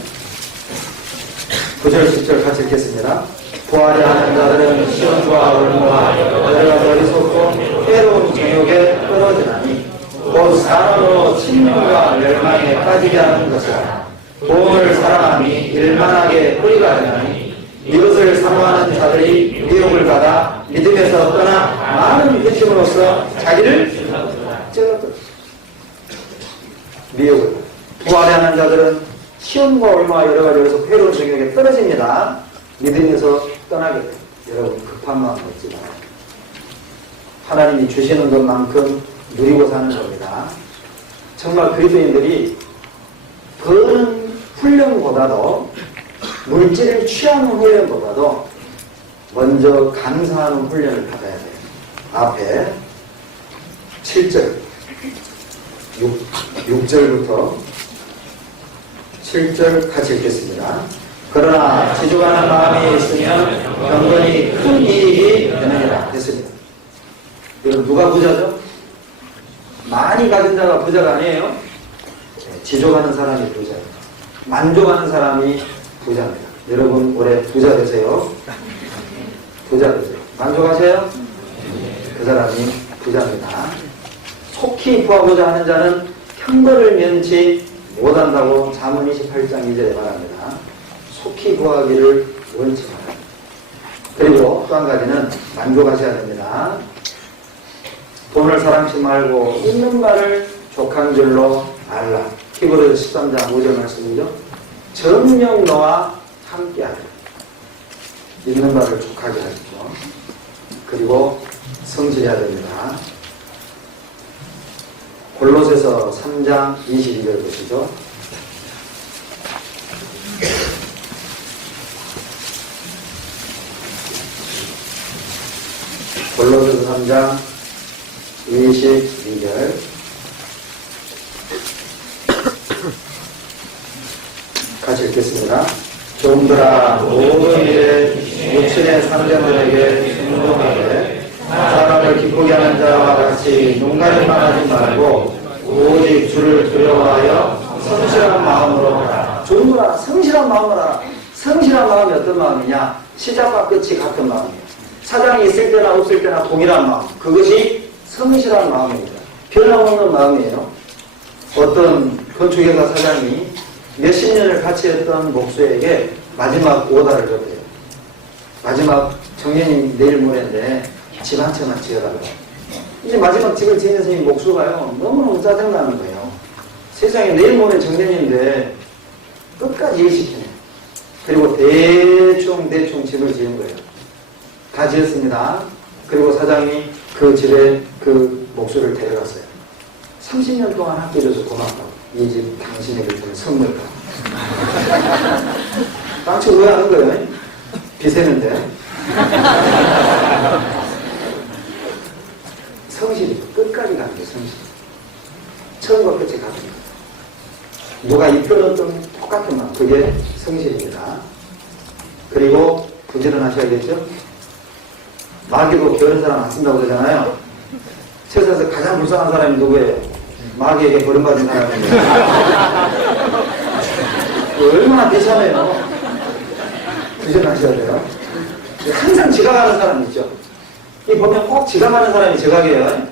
9절, 10절 같이 읽겠습니다. 부활을 하는 자들은 시험과 올무와 여러 가지 어리석고 때로운 정욕에 떨어지나니 곧 사람으로 침륜과 멸망에 빠지게 하는 것이라. 돈을 사랑함이 일만하게 뿌리가 되나니 이것을 사모하는 자들이 미혹을 받아 믿음에서 떠나 많은 회심으로써 자기를 찔렀다. 미혹을. 부활을 하는 자들은 시험과 얼마 여러 가지 여기서 회로운 정욕에 떨어집니다. 믿음에서 떠나게 돼요. 여러분, 급한 마음 먹지 마요. 하나님이 주시는 것만큼 누리고 사는 겁니다. 정말 그리스도인들이 버는 훈련보다도, 물질을 취하는 훈련보다도 먼저 감사하는 훈련을 받아야 돼요. 앞에 7절 6절부터 7절 같이 읽겠습니다. 그러나 지족하는 마음이 있으면 경건이 큰 이익이 되느니라 했습니다. 여러분, 누가 부자죠? 많이 가진 자가 부자가 아니에요. 지족하는 사람이 부자예요. 만족하는 사람이 부자입니다. 여러분, 올해 부자 되세요. 부자 되세요. 만족하세요? 그 사람이 부자입니다. 속히 구하고자 하는 자는 형벌을 면치 못한다고 잠언 28장 2절에 말합니다. 속히 구하기를 원치 말아요. 그리고 또 한 가지는 만족하셔야 됩니다. 돈을 사랑치 말고 있는 말을 족한 줄로 알라. 히브리서 13장 5절 말씀이죠. 정녕 너와 함께하라. 있는 말을 족하게 하십시오. 그리고 성실해야 됩니다. 골로새서 3장 22절 보시죠. 골로새서 3장 22절 같이 읽겠습니다. 종들아 모든 일에 육신의 상대들에게 순종하되 사람을 기쁘게 하는 자와 같이 농간에만 하지 말고 오직 주를 두려워하여 성실한 마음으로 하라. 종들아 성실한 마음으로 하라. 성실한 마음이 어떤 마음이냐? 시작과 끝이 같은 마음이에요. 사장이 있을 때나 없을 때나 동일한 마음. 그것이 성실한 마음입니다. 변함없는 마음이에요. 어떤 건축회사 사장이 몇십 년을 같이 했던 목수에게 마지막 오다를 줬대요. 마지막 정년이 내일 모레인데 집 한 채만 지어달라고. 이제 마지막 집을 지으면서 이 목수가요, 너무너무 짜증나는 거예요. 세상에 내일 모레 정년인데 끝까지 일시키네. 그리고 대충 집을 지은 거예요. 다 지었습니다. 그리고 사장이 그 집에 그 목수를 데려갔어요. 30년 동안 학교줘서 고맙다고. 이 집 당신에게 준 선물이다. 땅치 왜 하는 거예요? 비세는데. 성실이 끝까지 가는 게 성실. 처음과 끝이 가는 거예요. 누가 입혀놓던 똑같은 마음. 그게 성실입니다. 그리고 부지런하셔야겠죠? 마귀도 게으른 사람 안 쓴다고 그러잖아요. 세상에서 가장 불쌍한 사람이 누구예요? 마귀에게 버림받은 사람이에요. 얼마나 비참해요. 부지런하셔야 돼요. 항상 지각하는 사람 있죠? 이 보면 꼭 지각하는 사람이 지각이에요.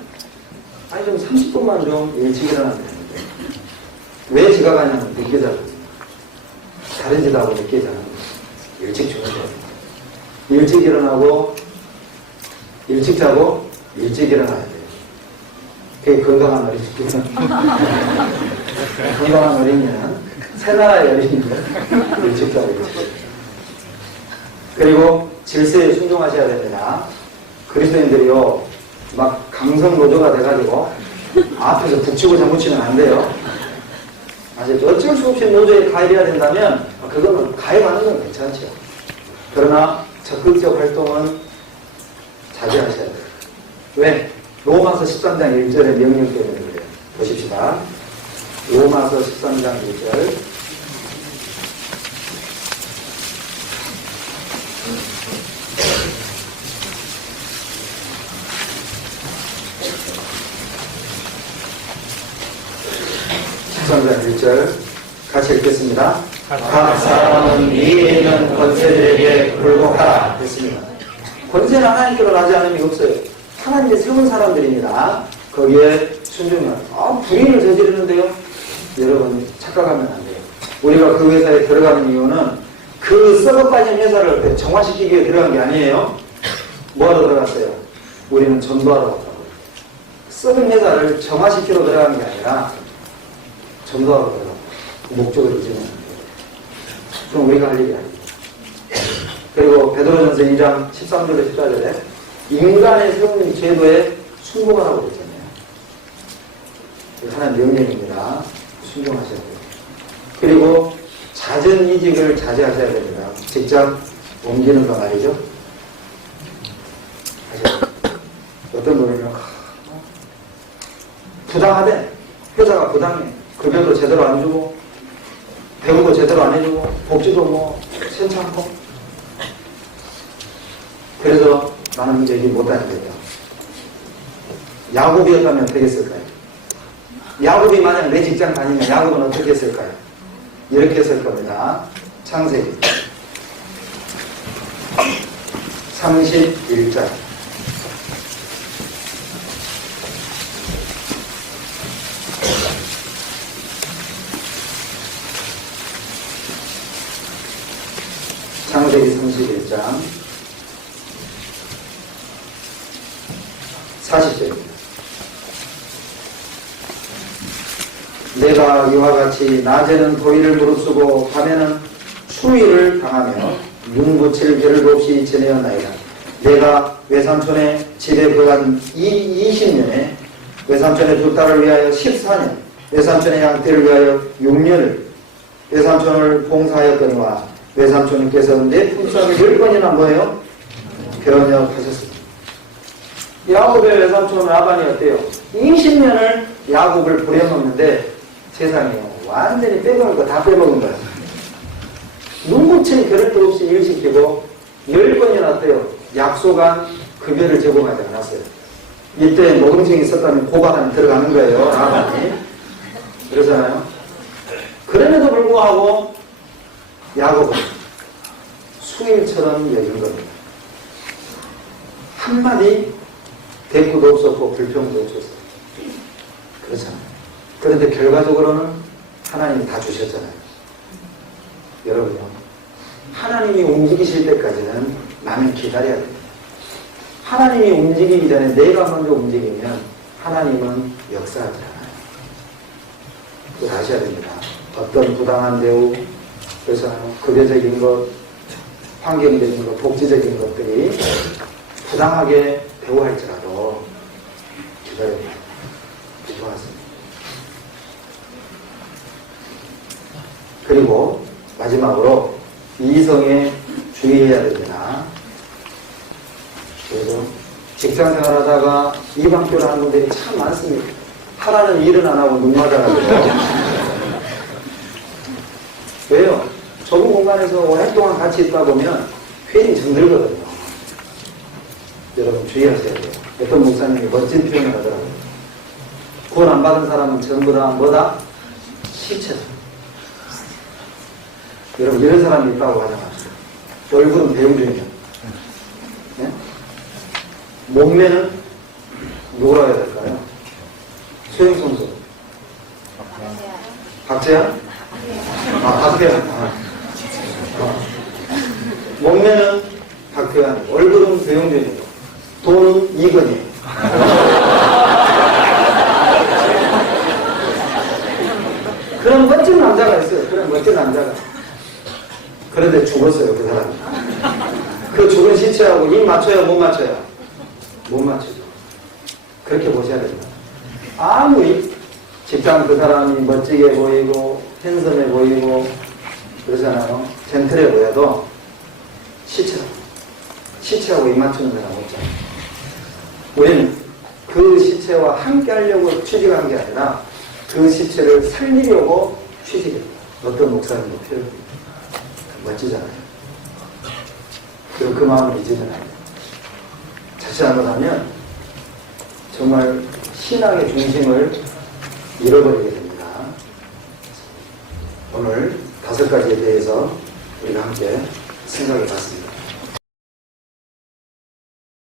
아니 좀 30분만 좀 일찍 일어나면 되는데 왜 지각하냐면 늦게 자거든요. 다른 짓하고 늦게 자는 거예요. 일찍 주무셔야 돼요. 일찍 일어나고 일찍 자고 일찍 일어나야 돼요. 그게 건강한 어린이죠. 건강한 어린이는 새나라의 어린이는 일찍 자고 일찍. 그리고 질서에 순종하셔야 됩니다. 그리스도인들이요 막 강성노조가 돼가지고 앞에서 북치고 장구치면 안 돼요. 아시죠? 어쩔 수 없이 노조에 가입해야 된다면 그거는 가입하는 건 괜찮죠. 그러나 적극적 활동은 자제하셔야 돼요. 왜? 로마서 13장 1절의 명령 때문에 그래요. 보십시다. 로마서 13장 1절. 장 1절 같이 읽겠습니다. 각 사람은 위에 있는 권세들에게 굴복하라 했습니다. 권세는 하나님께로 나지 않음이 없어요. 하나님의 세운 사람들입니다. 거기에 순종하라. 불의를 저지르는데요. 여러분 착각하면 안 돼요. 우리가 그 회사에 들어가는 이유는 그 썩어빠진 회사를 정화시키기 위해 들어간 게 아니에요. 뭐하러 들어갔어요? 우리는 전도하러 갔다고요. 썩은 회사를 정화시키러 들어간 게 아니라 전도하러 들어가고 그 목적을 잊으면 안 돼요. 그럼 우리가 할 일이 아니에요. 그리고 베드로전서 2장 13절에 14절에 인간의 세운 제도에 순종하라고 그랬잖아요. 하나의 명령입니다. 순종하셔야 돼요. 그리고 잦은 이직을 자제하셔야 됩니다. 직장 옮기는 거 말이죠. 어떤 분이면 부당하대. 회사가 부당해. 급여도 제대로 안 주고 배우도 제대로 안 해주고 복지도 뭐 괜찮고 그래서 나는 이제 일 못하니까요. 야곱이었다면 어떻게 했을까요? 야곱이 만약 내 직장 다니면 야곱은 어떻게 했을까요? 이렇게 했을 겁니다. 창세기 31장 창세기 31장 40절입니다. 내가 이와 같이 낮에는 더위를 무릅쓰고 밤에는 추위를 당하며 눈 붙일 겨를도 없이 지내었나이다. 내가 외삼촌의 집에 거한 20년에 외삼촌의 두 딸을 위하여 14년, 외삼촌의 양떼를 위하여 6년을 외삼촌을 봉사하였거니와 외삼촌께서 내 품삯을 10번이나 뭐예요? 변역하셨습니다. 야곱의 외삼촌 라반이 어때요? 20년을 야곱을 부려먹는데 세상에요. 완전히 빼먹은 거 다 빼먹은 거예요. 눈붙이는 겨를도 없이 일시키고 10번이나 어때요? 약속한 급여를 제공하지 않았어요. 이때 노동증이 있었다면 고발하면 들어가는 거예요. 라반이. 그러잖아요. 그럼에도 불구하고 야곱은 수일처럼 여긴 겁니다. 한마디 대꾸도 없었고 불평도 없었어요. 그렇잖아요. 그런데 결과적으로는 하나님이 다 주셨잖아요. 여러분요. 하나님이 움직이실 때까지는 나는 기다려야 돼요. 하나님이 움직이기 전에 내가 먼저 움직이면 하나님은 역사하지 않아요. 또 아셔야 됩니다. 어떤 부당한 대우, 그래서 급여적인 것, 환경적인 것, 복지적인 것들이 부당하게 대우할지라도 기다려야 돼요. 기도하세요. 그리고 마지막으로 이성에 주의해야 됩니다. 그래서 직장생활 하다가 이방교를 하는 분들이 참 많습니다. 하라는 일은 안 하고 눈 맞아가지고. 왜요? 좁은 공간에서 오랫동안 같이 있다 보면 괜히 정들거든요. 여러분 주의하셔야 돼요. 어떤 목사님이 멋진 표현을 하더라고요. 구원 안 받은 사람은 전부 다 뭐다? 시체다. 여러분 이런 사람이 있다고 가정합시다. 얼굴은 배우준이요. 네? 몸매는 누구라 해야 될까요? 소영 선수. 박재현? 박태환. 몸매는 박태환. 얼굴은 배용준이고 돈은 이건희. 그런 멋진 남자가 있어요. 그런 멋진 남자가. 그런데 죽었어요, 그 사람이. 그 죽은 시체하고 입 맞춰요, 못 맞춰요? 못 맞추죠. 그렇게 보셔야 됩니다. 아무리 직장 그 사람이 멋지게 보이고 핸섬해 보이고 그러잖아요. 젠틀해 보여도 시체하고 입 맞추는 사람 없잖아요. 우리는 그 시체와 함께 하려고 취직한 게 아니라 그 시체를 살리려고 취직했다. 어떤 목사님도 표현합니다. 멋지잖아요. 그리고 그 마음을 잊으면 안 돼요. 자칫 잘못하면 정말 신앙의 중심을 잃어버리게 됩니다. 오늘 5가지에 대해서 우리가 함께 생각해 봤습니다.